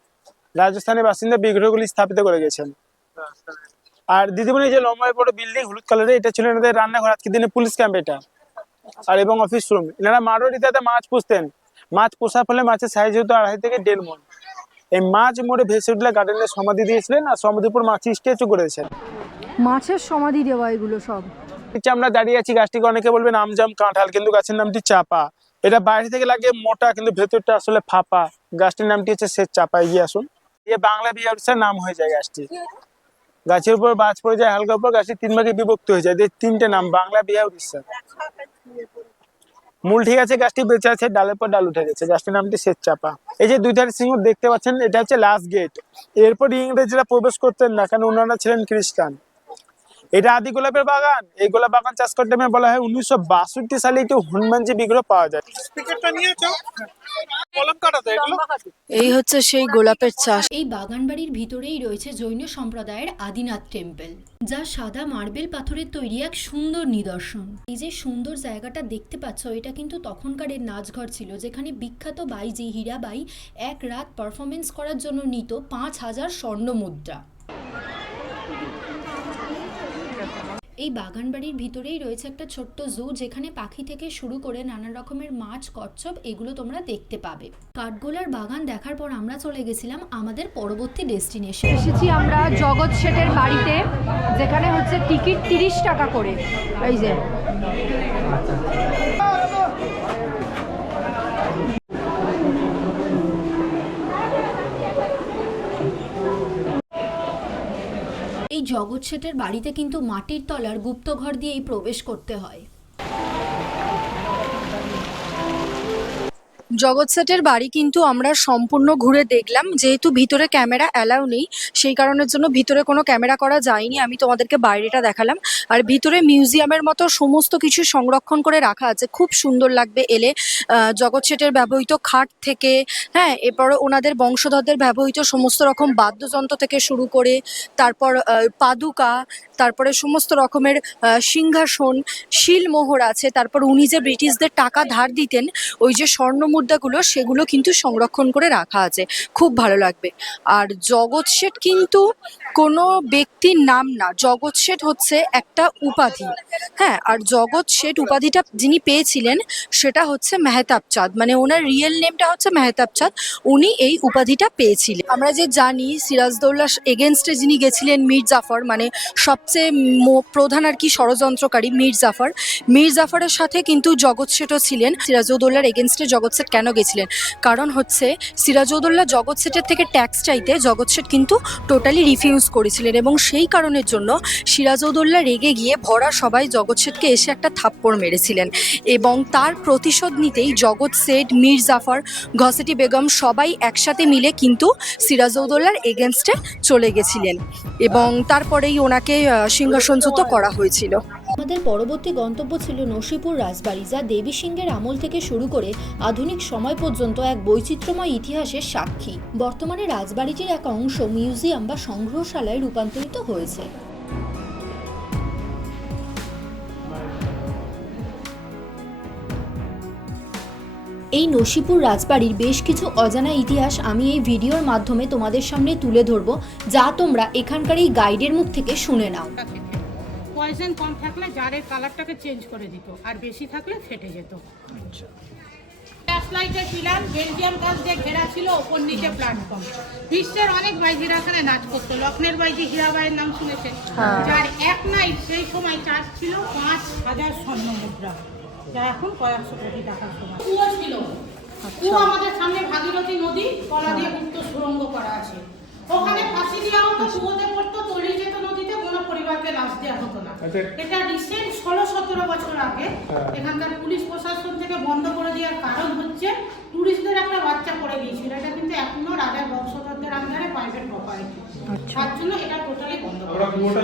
রাজস্থানের বাসিন্দা বিগ্রহগুলি স্থাপিত করে গেছেন। আর দিদিমণি যে লম্বা বড় বিল্ডিং হলুদ কালারের, এটা ছিল এনাদের রান্নাঘর, আজকের দিনে পুলিশ ক্যাম্প এটা, আর এবং অফিস রুম। এনারা মারোয়ারিতে মাছ পুষতেন। মাছ পোষার ফলে মাছের সাইজ হতো 2.5 থেকে 1.5 মণ। এই মাছ মোড়ে ভেসে উঠলে গার্ডেনে সমাধি দিয়েছিলেন, আর সমাধির উপর মাছ স্ট্যাচু করেছেন। মাছের সমাধি দেওয়া এগুলো সব। আমরা দাঁড়িয়ে আছি, গাছটিকে অনেকে বলবেন আমজাম কাঁঠাল, কিন্তু গাছের নামটি চাপা। এটা বাইরে থেকে লাগে মোটা, কিন্তু ভেতরটা আসলে ফাঁপা। গাছটির নামটি হচ্ছে শ্বেত চাপা। এগিয়ে আসুন। ये বাংলা বিহার নাম হয়ে যায় গাছটি। গাছের উপর বাজ পড়ে যায় হালকা উপর, গাছটি 3 ভাগে বিভক্ত হয়ে যায়। 3টে নাম, বাংলা, বিহার, উড়িষ্যা। মূল ঠিক আছে, গাছটি বেঁচে আছে, ডালের পর ডাল উঠে গেছে। গাছটির নামটি শ্বেত চাপা। এই যে 2 ধারে সিংহ দেখতে পাচ্ছেন, এটা হচ্ছে লাস্ট গেট। এরপর ইংরেজরা প্রবেশ করতেন না, কারণ ওনারা ছিলেন খ্রিস্টান। এটা আদি গোলাপের বাগান। এই গোলাপ বাগান চাষ করতে বলা হয় 1962 সালে একটি হনুমানজি বিগ্রহ পাওয়া যায়। স্পিকারটা নিয়েছো, কলম কাটাতে এগুলো। এই হচ্ছে সেই গোলাপের চাষ। এই বাগানবাড়ির ভিতরেই রয়েছে জৈন সম্প্রদায়ের আদিনাথ টেম্পল, যা সাদা মার্বেল পাথরের তৈরি এক সুন্দর নিদর্শন। এই যে সুন্দর জায়গাটা দেখতে পাচ্ছ, এটা কিন্তু তখনকারের নাচঘর ছিল, যেখানে বিখ্যাত বাইজি হীরাবাই এক রাত পারফরমেন্স করার জন্য নিত 5000 স্বর্ণ মুদ্রা। এই বাগানবাড়ির ভিতরেই রয়েছে একটা ছোট্ট জু, যেখানে পাখি থেকে শুরু করে নানা রকমের মাছ, কচ্ছপ এগুলো তোমরা দেখতে পাবে। কাঠগোলার বাগান দেখার পর আমরা চলে গেছিলাম আমাদের পরবর্তী ডেস্টিনেশন। এসেছি আমরা জগৎ শেঠের বাড়িতে, যেখানে হচ্ছে টিকিট 30 টাকা করে। এই যে এই জগৎ শেঠের বাড়িতে কিন্তু মাটির তলার গুপ্তঘর দিয়েই প্রবেশ করতে হয়। জগৎ সেটের বাড়ি কিন্তু আমরা সম্পূর্ণ ঘুরে দেখলাম। যেহেতু ভিতরে ক্যামেরা অ্যালাউ নেই, সেই কারণের জন্য ভিতরে কোনো ক্যামেরা করা যায়নি। আমি তোমাদেরকে বাইরেটা দেখালাম। আর ভিতরে মিউজিয়ামের মতো সমস্ত কিছু সংরক্ষণ করে রাখা আছে, খুব সুন্দর লাগবে এলে। জগৎ শেঠের ব্যবহৃত খাট থেকে, হ্যাঁ, এরপর ওনাদের বংশধরদের ব্যবহৃত সমস্ত রকম বাদ্যযন্ত্র থেকে শুরু করে, তারপর পাদুকা, তারপরে সমস্ত রকমের সিংহাসন, শিলমোহর আছে। তারপর উনি যে ব্রিটিশদের টাকা ধার দিতেন, ওই যে স্বর্ণ মুদ্রাগুলো, সেগুলো কিন্তু সংরক্ষণ করে রাখা আছে, খুব ভালো লাগবে। আর জগৎ শেঠ কিন্তু কোনো ব্যক্তির নাম না, জগৎ শেঠ হচ্ছে একটা উপাধি। হ্যাঁ, আর জগৎ শেঠ উপাধিটা যিনি পেয়েছিলেন সেটা হচ্ছে মেহতাব চাঁদ, মানে ওনার রিয়েল নেমটা হচ্ছে মেহতাব চাঁদ। উনি এই উপাধিটা পেয়েছিলেন। আমরা যে জানি সিরাজদৌল্লা এগেনস্টে যিনি গেছিলেন মীর জাফর, মানে সবচেয়ে প্রধান আর কি ষড়যন্ত্রকারী মীর জাফর। মীর জাফরের সাথে কিন্তু জগৎ শেঠও ছিলেন। সিরাজউদ্দৌলার এগেনস্টে জগৎ শেঠ কেন গেছিলেন? কারণ হচ্ছে সিরাজউদ্দৌলা জগৎ শেঠের থেকে ট্যাক্স চাইতে জগৎ শেঠ কিন্তু টোটালি রিফিউজ করেছিলেন, এবং সেই কারণের জন্য সিরাজউদ্দৌলা রেগে গিয়ে ভরা সবাই জগৎ শেঠকে এসে একটা থাপ্পড় মেরেছিলেন। এবং তার প্রতিশোধ নিতেই জগৎ শেঠ, মীর জাফর, ঘসেটি বেগম সবাই একসাথে মিলে কিন্তু সিরাজউদ্দৌলার এগেনস্টে চলে গেছিলেন, এবং তারপরেই ওনাকে সিংহাসনচ্যুত করা হয়েছিল। আমাদের পরবর্তী গন্তব্য ছিল নসিপুর রাজবাড়ি, যা দেবী সিংহের আমল থেকে শুরু করে আধুনিক সময় পর্যন্ত এক বৈচিত্র্যময় ইতিহাসের সাক্ষী। বর্তমানে রাজবাড়িটির এক অংশ মিউজিয়াম বা সংগ্রহশালায় রূপান্তরিত হয়েছে। এই নসিপুর রাজবাড়ির বেশ কিছু অজানা ইতিহাস আমি এই ভিডিওর মাধ্যমে তোমাদের সামনে তুলে ধরবো, যা তোমরা এখানকার এই গাইডের মুখ থেকে শুনে নাও। পয়জন কম থাকলে জারের কালারটাকে চেঞ্জ করে দিত, আর বেশি থাকলে ফেটে যেত। গ্যাস লাইটের পিলার বেলজিয়াম গাছ দিয়ে ঘেরা ছিল, ওপর নিচে প্ল্যাটফর্ম। বিশ্বের অনেক বাইজিরা এখানে নাচ করতো। লক্ষ্ণের বাইজি হীরাবাইয়ের নাম শুনেছেন, যার এক নাইট সেই সময় চার্জ ছিল 5000 স্বর্ণ মুদ্রা, যা এখন কয়েকশো কোটি টাকার সমান। কুয়ো ছিল, কুয়ো আমাদের সামনে ভাগীরথী নদী, কলা দিয়ে গুপ্ত সুড়ঙ্গ করা আছে। ওখানে ফাঁসি দেওয়া হতো, কুয়োতে পড়তো, তলিয়ে যেত নদীতে, কোনো পরিবারকে লাশ দেওয়া হতো না। এটা রিসেন্ট 16-17 বছর আগে এখানকার পুলিশ প্রশাসন থেকে বন্ধ করে দেওয়ার কারণ হচ্ছে টুরিস্টদের একটা বাচ্চা পড়ে গিয়েছিল। এটা কিন্তু এখনো রাজার বংশধরদের আন্ডারে প্রাইভেট প্রপার্টি, তার জন্য এটা টোটালি বন্ধ করা। আমরা পুরোটা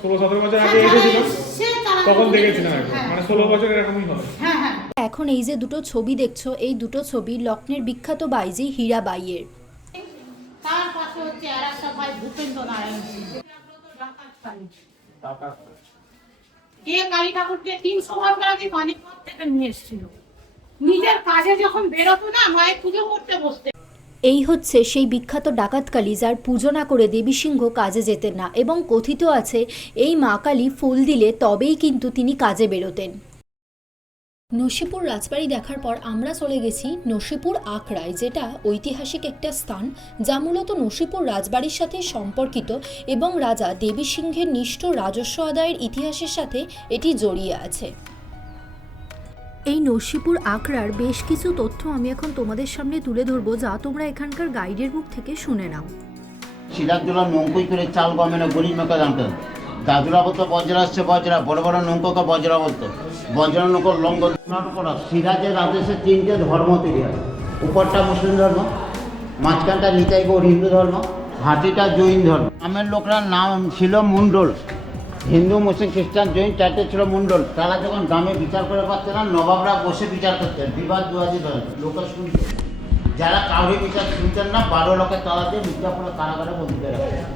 16-17 বছর আগে এসেছিলাম, তখন দেখেছিলাম, মানে 16 বছর এরকমই হবে। হ্যাঁ হ্যাঁ। এখন এই যে দুটো ছবি দেখছো, এই দুটো ছবি লক্ষ্ণের বিখ্যাত বাইজি হীরাবাইয়ের। তার পাশে হচ্ছে আরেকটা ভাই ভূপেন্দ্র নারায়ণ সিং। যে কালী ঠাকুরকে 300 বছর আগে পানিপথ থেকে নিয়ে এসেছিল, নিজের কাজে যখন বেরোতো না, মায়ের পুজো করতে বসতে। এই হচ্ছে সেই বিখ্যাত ডাকাতকালী, যার পুজো না করে দেবী সিংহ কাজে যেতেন না, এবং কথিত আছে এই মা কালী ফুল দিলে তবেই কিন্তু তিনি কাজে বেরোতেন। নসিপুর রাজবাড়ি দেখার পর আমরা চলে গেছি নসিপুর আখড়ায়, যেটা ঐতিহাসিক একটা স্থান, যা মূলত নসিপুর রাজবাড়ির সাথে সম্পর্কিত এবং রাজা দেবী সিংহের নিষ্ঠ রাজস্ব আদায়ের ইতিহাসের সাথে এটি জড়িয়ে আছে। এই নসিপুর আখড়ার বেশ কিছু তথ্য আমি এখন তোমাদের সামনে তুলে ধরবো, যা তোমরা এখানকার গাইডের মুখ থেকে শুনে নাও। সিরাজদোলা নৌকোই করে চাল গমেনে গরিব মেকা জানতেন। দাদুরা বলতো বজ্রা আসছে বজ্রা, বড় বড় নৌকোকে বজ্রা বলতো। বজ্র নৌকো লঙ্গ করা। সিরাজের আদেশে 3টে ধর্ম তৈরি হয়। উপরটা মুসলিম ধর্ম, মাঝখানটা নিতাই গৌর হিন্দু ধর্ম, হাতিটা জৈন ধর্ম। গ্রামের লোকরা নাম ছিল মণ্ডল। হিন্দু মুসলিম খ্রিস্টান জৈন 4টে ছিল মণ্ডল। তারা যখন গ্রামে বিচার করে পারছে না, নবাবরা বসে বিচার করতেন, বিবাদ দুয়াদি লোক শুনতো। যারা কাউরি বিচার শুনতেন না, 12 লোকের তালা দিয়ে মির্জাপুরে কারাগারে বন্দি করে রাখতেন।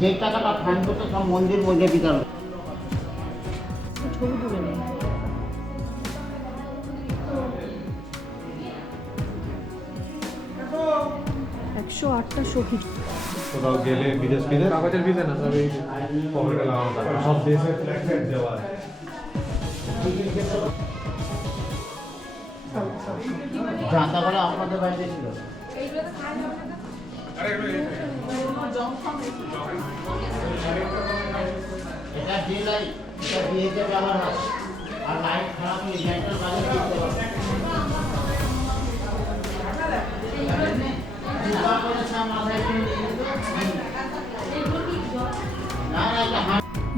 যে টাকাটা ফাইন করতো সব মন্দির মধ্যে বিচার হতো। শহীদ কোথাও গেলে বিদেশ কাগজের ভিসা না, সব এই পকেটে লাগানো থাকে। সব দেশে ফ্ল্যাগ দেওয়া আছে। জাঁতাগুলো আপনাদের বাড়িতে ছিল। এটা ডে লাইট, এটা বিয়েতে ব্যবহার হয়। আর লাইট খারাপ হলে লাইটের বাজে দিতে হবে।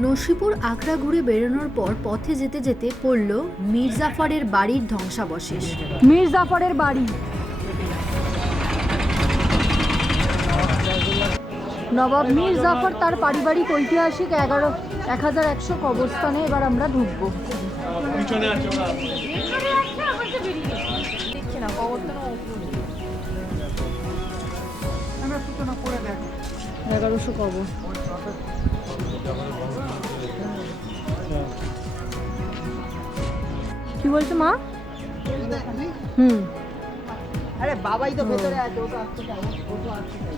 নসিপুর আখড়া ঘুরে বেরোনোর পর পথে যেতে যেতে পড়ল মীর জাফরের বাড়ির ধ্বংসাবশেষ। মীর জাফরের বাড়ি, নবাব মীর জাফর তার পারিবারিক ঐতিহাসিক 1100 কবরস্থানে এবার আমরা ঢুকবো। পিছনে আছে ওরা। 1100 কবর। কি বলছো মা? আরে বাবাই তো ভেতরে আছে, ও তো আসতে চাই, ও তো আসতে চাই।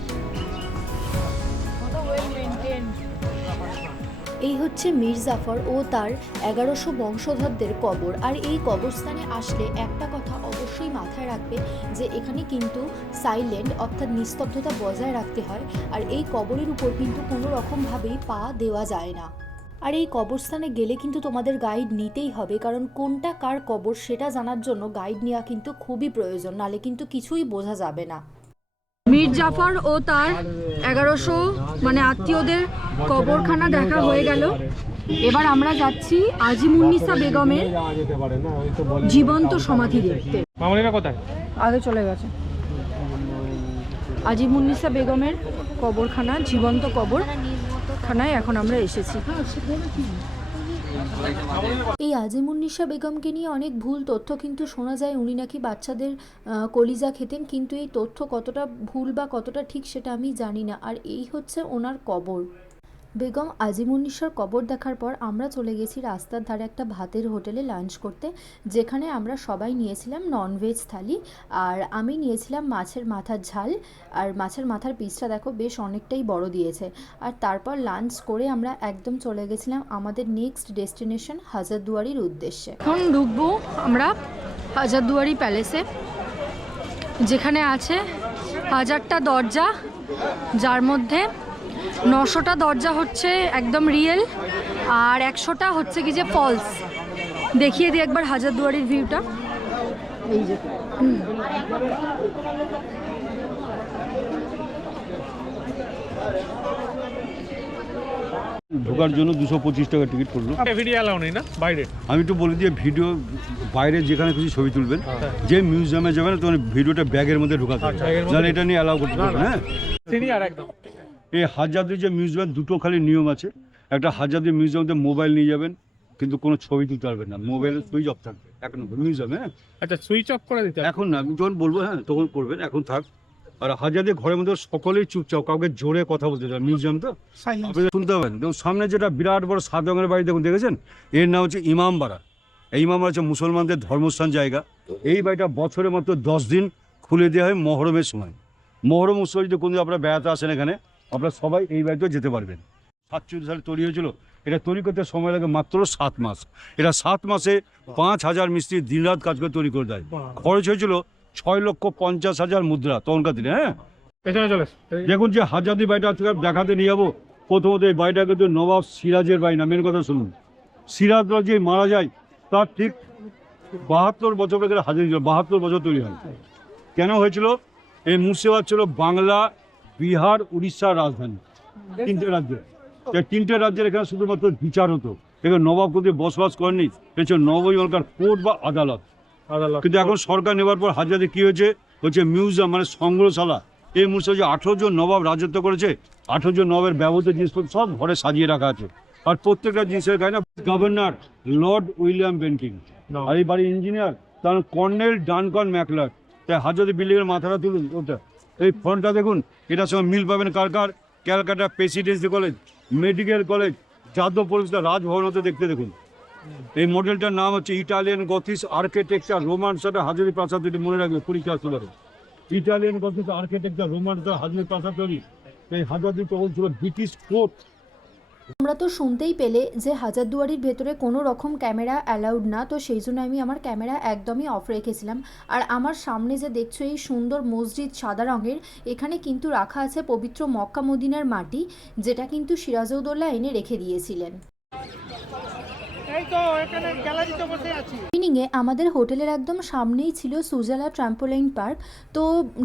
এই হচ্ছে মীর জাফর ও তার 1100 বংশধরদের কবর। আর এই কবরস্থানে আসলে একটা কথা অবশ্যই মাথায় রাখবে, যে এখানে কিন্তু সাইলেন্ট অর্থাৎ নিস্তব্ধতা বজায় রাখতে হয়। আর এই কবরের উপর কিন্তু কোনো রকমভাবেই পা দেওয়া যায় না। আর এই কবরস্থানে গেলে কিন্তু তোমাদের গাইড নিতেই হবে, কারণ কোনটা কার কবর সেটা জানার জন্য গাইড নেওয়া কিন্তু খুবই প্রয়োজন, নালে কিন্তু কিছুই বোঝা যাবে না। মীর জাফর ও তার 1100 আত্মীয়দের কবরখানা দেখা হয়ে গেল। এবার আমরা যাচ্ছি আজিমুন্নিসা বেগমের জীবন্ত সমাধি দেখতে। মামনিরা কোথায়? আগে চলে গেছে। আজিমুন্নিসা বেগমের কবরখানা, জীবন্ত কবরখানায় এখন আমরা এসেছি। এই আজিমুন্নিসা বেগমকে নিয়ে অনেক ভুল তথ্য কিন্তু শোনা যায়। উনি নাকি বাচ্চাদের কলিজা খেতেন, কিন্তু এই তথ্য কতটা ভুল বা কতটা ঠিক সেটা আমি জানি না। আর এই হচ্ছে ওনার কবর। বেগম আজিমুন্নিসার কবর দেখার পর আমরা চলে গেছি রাস্তার ধারে একটা ভাতের হোটেলে লাঞ্চ করতে, যেখানে আমরা সবাই নিয়েছিলাম ননভেজ থালি। আর আমি নিয়েছিলাম মাছের মাথার ঝাল, আর মাছের মাথার পিসটা দেখো বেশ অনেকটাই বড় দিয়েছে। আর তারপর লাঞ্চ করে আমরা একদম চলে গেছিলাম আমাদের নেক্সট ডেস্টিনেশন হাজারদুয়ারির উদ্দেশ্যে। এখন ঢুকবো আমরা হাজারদুয়ারি প্যালেসে, যেখানে আছে 1000টা দরজা, যার মধ্যে 900টা দরজা হচ্ছে একদম রিয়েল, আর 100টা হচ্ছে কি যে ফলস। দেখিয়ে দিই একবার হাজারদুয়ারির ভিউটা। এই যে ঢোকার জন্য 225 টাকা টিকিট করলো। ভিডিও অ্যালাউ নেই না বাইরে? আমি একটু বলে দিয়ে, ভিডিও বাইরে যেখানে খুশি ছবি তুলবেন, যে মিউজিয়ামে যাবেন তখন ভিডিওটা ব্যাগের মধ্যে ঢোকাতে হবে, নাহলে এটা নিয়ে অ্যালাউ করতে পারবেন। হ্যাঁ, সিনিয়র একদম। এই হাজারদুয়ারি যে মিউজিয়াম, দুটো খালি নিয়ম আছে। একটা হাজারদুয়ারি মিউজিয়ামে মোবাইল নিয়ে যাবেন, কিন্তু কোনো ছবি তুলতে পারবেন না, মোবাইলের সুইচ অফ থাকবে এখন মিউজিয়ামে। হ্যাঁ, আচ্ছা, সুইচ অফ করে দিতে হবে? এখন না, যখন বলবো হ্যাঁ তখন করবেন, এখন থাক। আর হাজারদি ঘরের মধ্যে সকলেই চুপচাপ, কাউকে জোরে কথা বলতে চায়। মিউজিয়াম তো আপনি শুনতে পাবেন। দেখুন সামনে যেটা বিরাট বড় সাদা রঙের বাড়ি দেখুন, দেখেছেন? এর নাম হচ্ছে ইমামবাড়া। এই ইমামবাড়া হচ্ছে মুসলমানদের ধর্মস্থান জায়গা। এই বাড়িটা বছরে মাত্র 10 দিন খুলে দেওয়া হয় মহরমের সময়। মহরম উৎসব যদি কোনো আপনারা বেড়াতে আসেন এখানে, আপনারা সবাই এই বাড়িতেও যেতে পারবেন। 47 সালে তৈরি হয়েছিল। এটা তৈরি করতে সময় লাগে মাত্র 7 মাস। এটা 7 মাসে 5000 মিস্ত্রি দিনরাত কাজ করে তৈরি করে দেয়। খরচ হয়েছিল 6,50,000 মুদ্রা তখনকার দিনে। হ্যাঁ, পেছনে চলে দেখুন যে হাজারদি বাড়িটা আজকে দেখাতে নিয়ে যাবো। প্রথমত এই বাড়িটা কিন্তু নবাব সিরাজের বাড়ি না। মেন কথা শুনুন, সিরাজ যে মারা যায় তার ঠিক 72 বছর আগে হাজারদি, 72 বছর তৈরি হয়। কেন হয়েছিল? এই মুর্শিদাবাদ ছিল বাংলা, বিহার, উড়িষ্যার রাজধানী, 3টে রাজ্যে। এই 3টে রাজ্যের এখানে শুধুমাত্র বিচার হতো। এখানে নবাব কিন্তু বসবাস করেনি। এটা নবজলকার কোর্ট বা আদালত। কিন্তু এখন সরকার নেবার পর হাজারদি কী হয়েছে, হচ্ছে মিউজিয়াম, মানে সংগ্রহশালা। এই মুর্শিদাবাদে যে 18 জন নবাব রাজত্ব করেছে, 18 জন নবাবের ব্যবহৃত জিনিসপত্র সব ঘরে সাজিয়ে রাখা আছে। আর প্রত্যেকটা জিনিসের গায়ে না গভর্নর লর্ড উইলিয়াম বেন্টিং, আর এই বাড়ির ইঞ্জিনিয়ার তার কর্নেল ডানকন ম্যাকলার। তাই হাজারদি বিল্ডিংয়ের মাথাটা তুলুন, ওটা এই ফ্রন্টটা দেখুন, এটার সঙ্গে মিল পাবেন কার কার। Calcutta presidency college, medical college, Jadavpur Rajbhavan হতে দেখতে দেখুন। এই মডেলটার নাম হচ্ছে ইটালিয়ান গথিস আর্কিটেকচার রোমান সাটা হাজারদি প্রাসাদ। যদি মনে রাখবে পরীক্ষা আসতে পারে, ইটালিয়ান গথিস আর্কিটেকচার রোমান সাটা হাজারদি প্রাসাদ তৈরি। এই হাজারদি তখন ছিল ব্রিটিশ কোর্ট। তোমরা তো শুনতেই পেলে যে হাজারদুয়ারির ভেতরে কোনো রকম ক্যামেরা অ্যালাউড না, তো সেই জন্য আমি আমার ক্যামেরা একদমই অফ রেখেছিলাম। আর আমার সামনে যে দেখছো এই সুন্দর মসজিদ সাদা রঙের, এখানে কিন্তু রাখা আছে পবিত্র মক্কা মদিনার মাটি, যেটা কিন্তু সিরাজউদ্দৌলা এনে রেখে দিয়েছিলেন। ইভিনিংয়ে আমাদের হোটেলের একদম সামনেই ছিল সুজালা ট্রাম্পোলাইন পার্ক। তো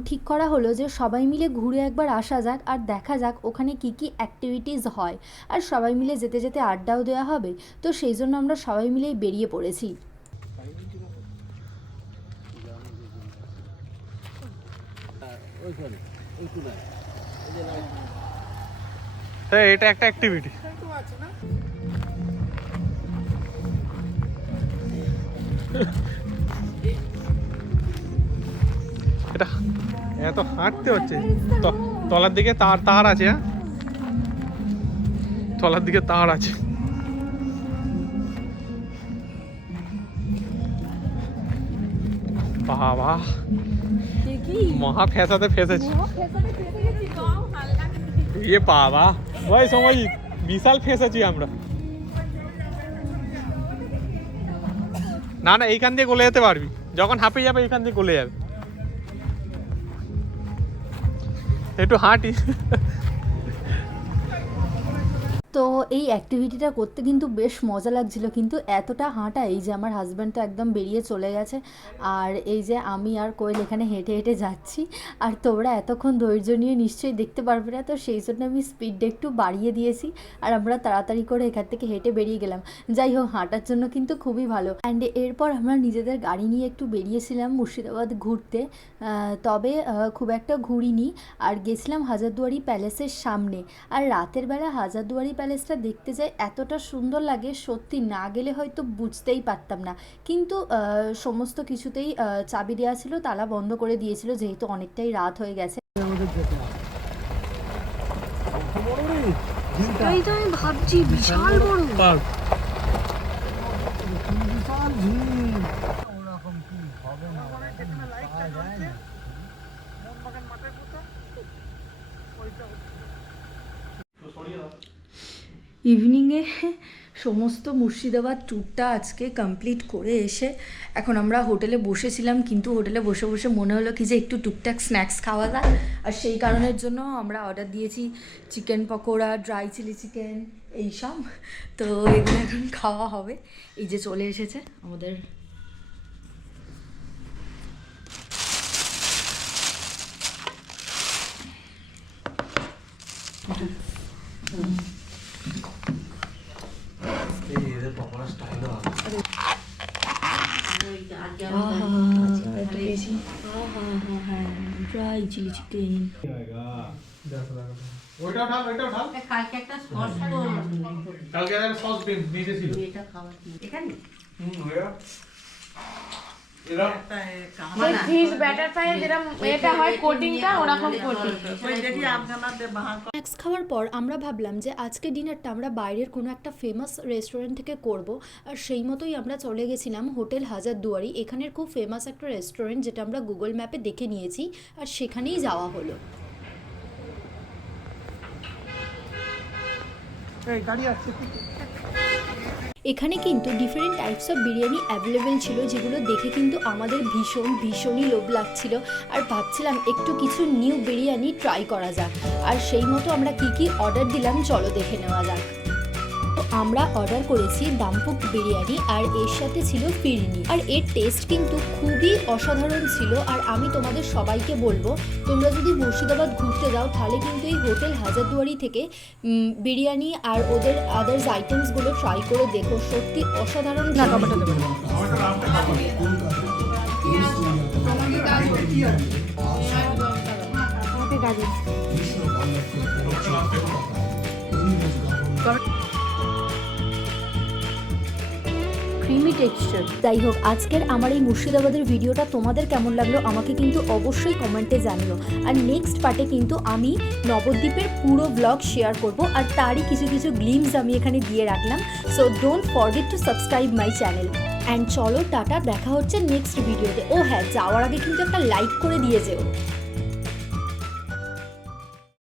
ঠিক করা হলো যে সবাই মিলে ঘুরে একবার আসা যাক আর দেখা যাক ওখানে কি কি অ্যাক্টিভিটিস হয়, আর সবাই মিলে যেতে যেতে আড্ডাও দেওয়া হবে। তো সেই জন্য আমরা সবাই মিলেই বেরিয়ে পড়েছি। এটা একটা অ্যাক্টিভিটি। এটা এত হাঁটতে হচ্ছে। তলার দিকে তার আছে। হ্যাঁ, তলার দিকে তার আছে। বাবা, মহা ফেসাতে ফেসেছি। ইয়ে বাবা, ওই সময় বিশাল ফেসেছি আমরা। না না, এইখান দিয়ে গলে যেতে পারবি। যখন হাঁপিয়ে যাবে এইখান দিয়ে গলে যাবে। একটু হাঁটি। তো এই অ্যাক্টিভিটিটা করতে কিন্তু বেশ মজা লাগছিল, কিন্তু এতটা হাঁটা, এই যে আমার হাজব্যান্ড তো একদম বেরিয়ে চলে গেছে, আর এই যে আমি আর কোয়েল এখানে হেঁটে হেঁটে যাচ্ছি। আর তোমরা এতক্ষণ ধৈর্য নিয়ে নিশ্চয়ই দেখতে পারবে না, তো সেই জন্য আমি স্পিডটা একটু বাড়িয়ে দিয়েছি আর আমরা তাড়াতাড়ি করে এখান থেকে হেঁটে বেরিয়ে গেলাম। যাই হোক, হাঁটার জন্য কিন্তু খুবই ভালো। অ্যান্ড এরপর আমরা নিজেদের গাড়ি নিয়ে একটু বেরিয়েছিলাম মুর্শিদাবাদ ঘুরতে। তবে খুব একটা ঘুরিনি, আর গেছিলাম হাজারদুয়ারি প্যালেসের সামনে। আর রাতের বেলা হাজারদুয়ারি প্যালেসটা দেখতে যাই, এতটা সুন্দর লাগে, সত্যি না গেলে হয়তো বুঝতেই পারতাম না। কিন্তু সমস্ত কিছুতেই চাবি দেওয়া ছিল, তালা বন্ধ করে দিয়েছিল, যেহেতু অনেকটাই রাত হয়ে গেছে। এই তো আমি ভাবছি বিশাল বড় পার্ক। ইভিনিংয়ে সমস্ত মুর্শিদাবাদ ট্যুরটা আজকে কমপ্লিট করে এসে এখন আমরা হোটেলে বসেছিলাম, কিন্তু হোটেলে বসে বসে মনে হলো কি যে একটু টুকটাক স্ন্যাক্স খাওয়া যায়, আর সেই কারণের জন্য আমরা অর্ডার দিয়েছি chicken pakora, dry chilli chicken, এইসব। তো এগুলো এখন খাওয়া হবে। এই যে চলে এসেছে আমাদের ড্রাই চিলি চিকেন। ওইটা উঠাও, ওইটা উঠাও। কালকে একটা সস কালকে একটা সস নিচে ছিল। এটা খাওয়া এখানে। ফিশ ব্যাটারটা যেরকম এটা হয় কোটিংটা ওরকম কোটিং। স্ন্যাক্স খাওয়ার পর আমরা ভাবলাম যে আজকে ডিনারটা আমরা বাইরের কোনো একটা ফেমাস রেস্টুরেন্ট থেকে করব, আর সেই মতোই আমরা চলে গেছিলাম হোটেল হাজারদুয়ারি। এখানের খুব ফেমাস একটা রেস্টুরেন্ট যেটা আমরা গুগল ম্যাপে দেখে নিয়েছি, আর সেখানেই যাওয়া হলো। গাড়ি আসছে। এখানে কিন্তু different types of biryani available ছিল, যেগুলো দেখে কিন্তু আমাদের ভীষণই লোভ লাগছিল, আর ভাবছিলাম একটু কিছু নিউ বিরিয়ানি ট্রাই করা যাক। আর সেই মতো আমরা কি অর্ডার দিলাম চলো দেখে নেওয়া যাক। তো আমরা অর্ডার করেছি দামপুক বিরিয়ানি, আর এর সাথে ছিল ফিরনি, আর এর টেস্ট কিন্তু খুবই অসাধারণ ছিল। আর আমি তোমাদের সবাইকে বলবো, তোমরা যদি মুর্শিদাবাদ ঘুরতে যাও তাহলে কিন্তু এই হোটেল হাজারদুয়ারি থেকে বিরিয়ানি আর ওদের আদার্স আইটেমসগুলো ট্রাই করে দেখো, সত্যি অসাধারণ। Creamy texture. যাই হোক, আজকের আমার এই মুর্শিদাবাদের ভিডিওটা তোমাদের কেমন লাগলো আমাকে কিন্তু অবশ্যই কমেন্টে জানিও। আর নেক্সট পার্টে কিন্তু আমি নবদ্বীপের পুরো ব্লগ শেয়ার করব, আর তারই কিছু গ্লিমস আমি এখানে দিয়ে রাখলাম। So don't forget to subscribe my channel. And চলো টাটা, দেখা হচ্ছে নেক্সট ভিডিওতে। ও হ্যাঁ, যাওয়ার আগে কিন্তু একটা লাইক করে দিয়ে যেও।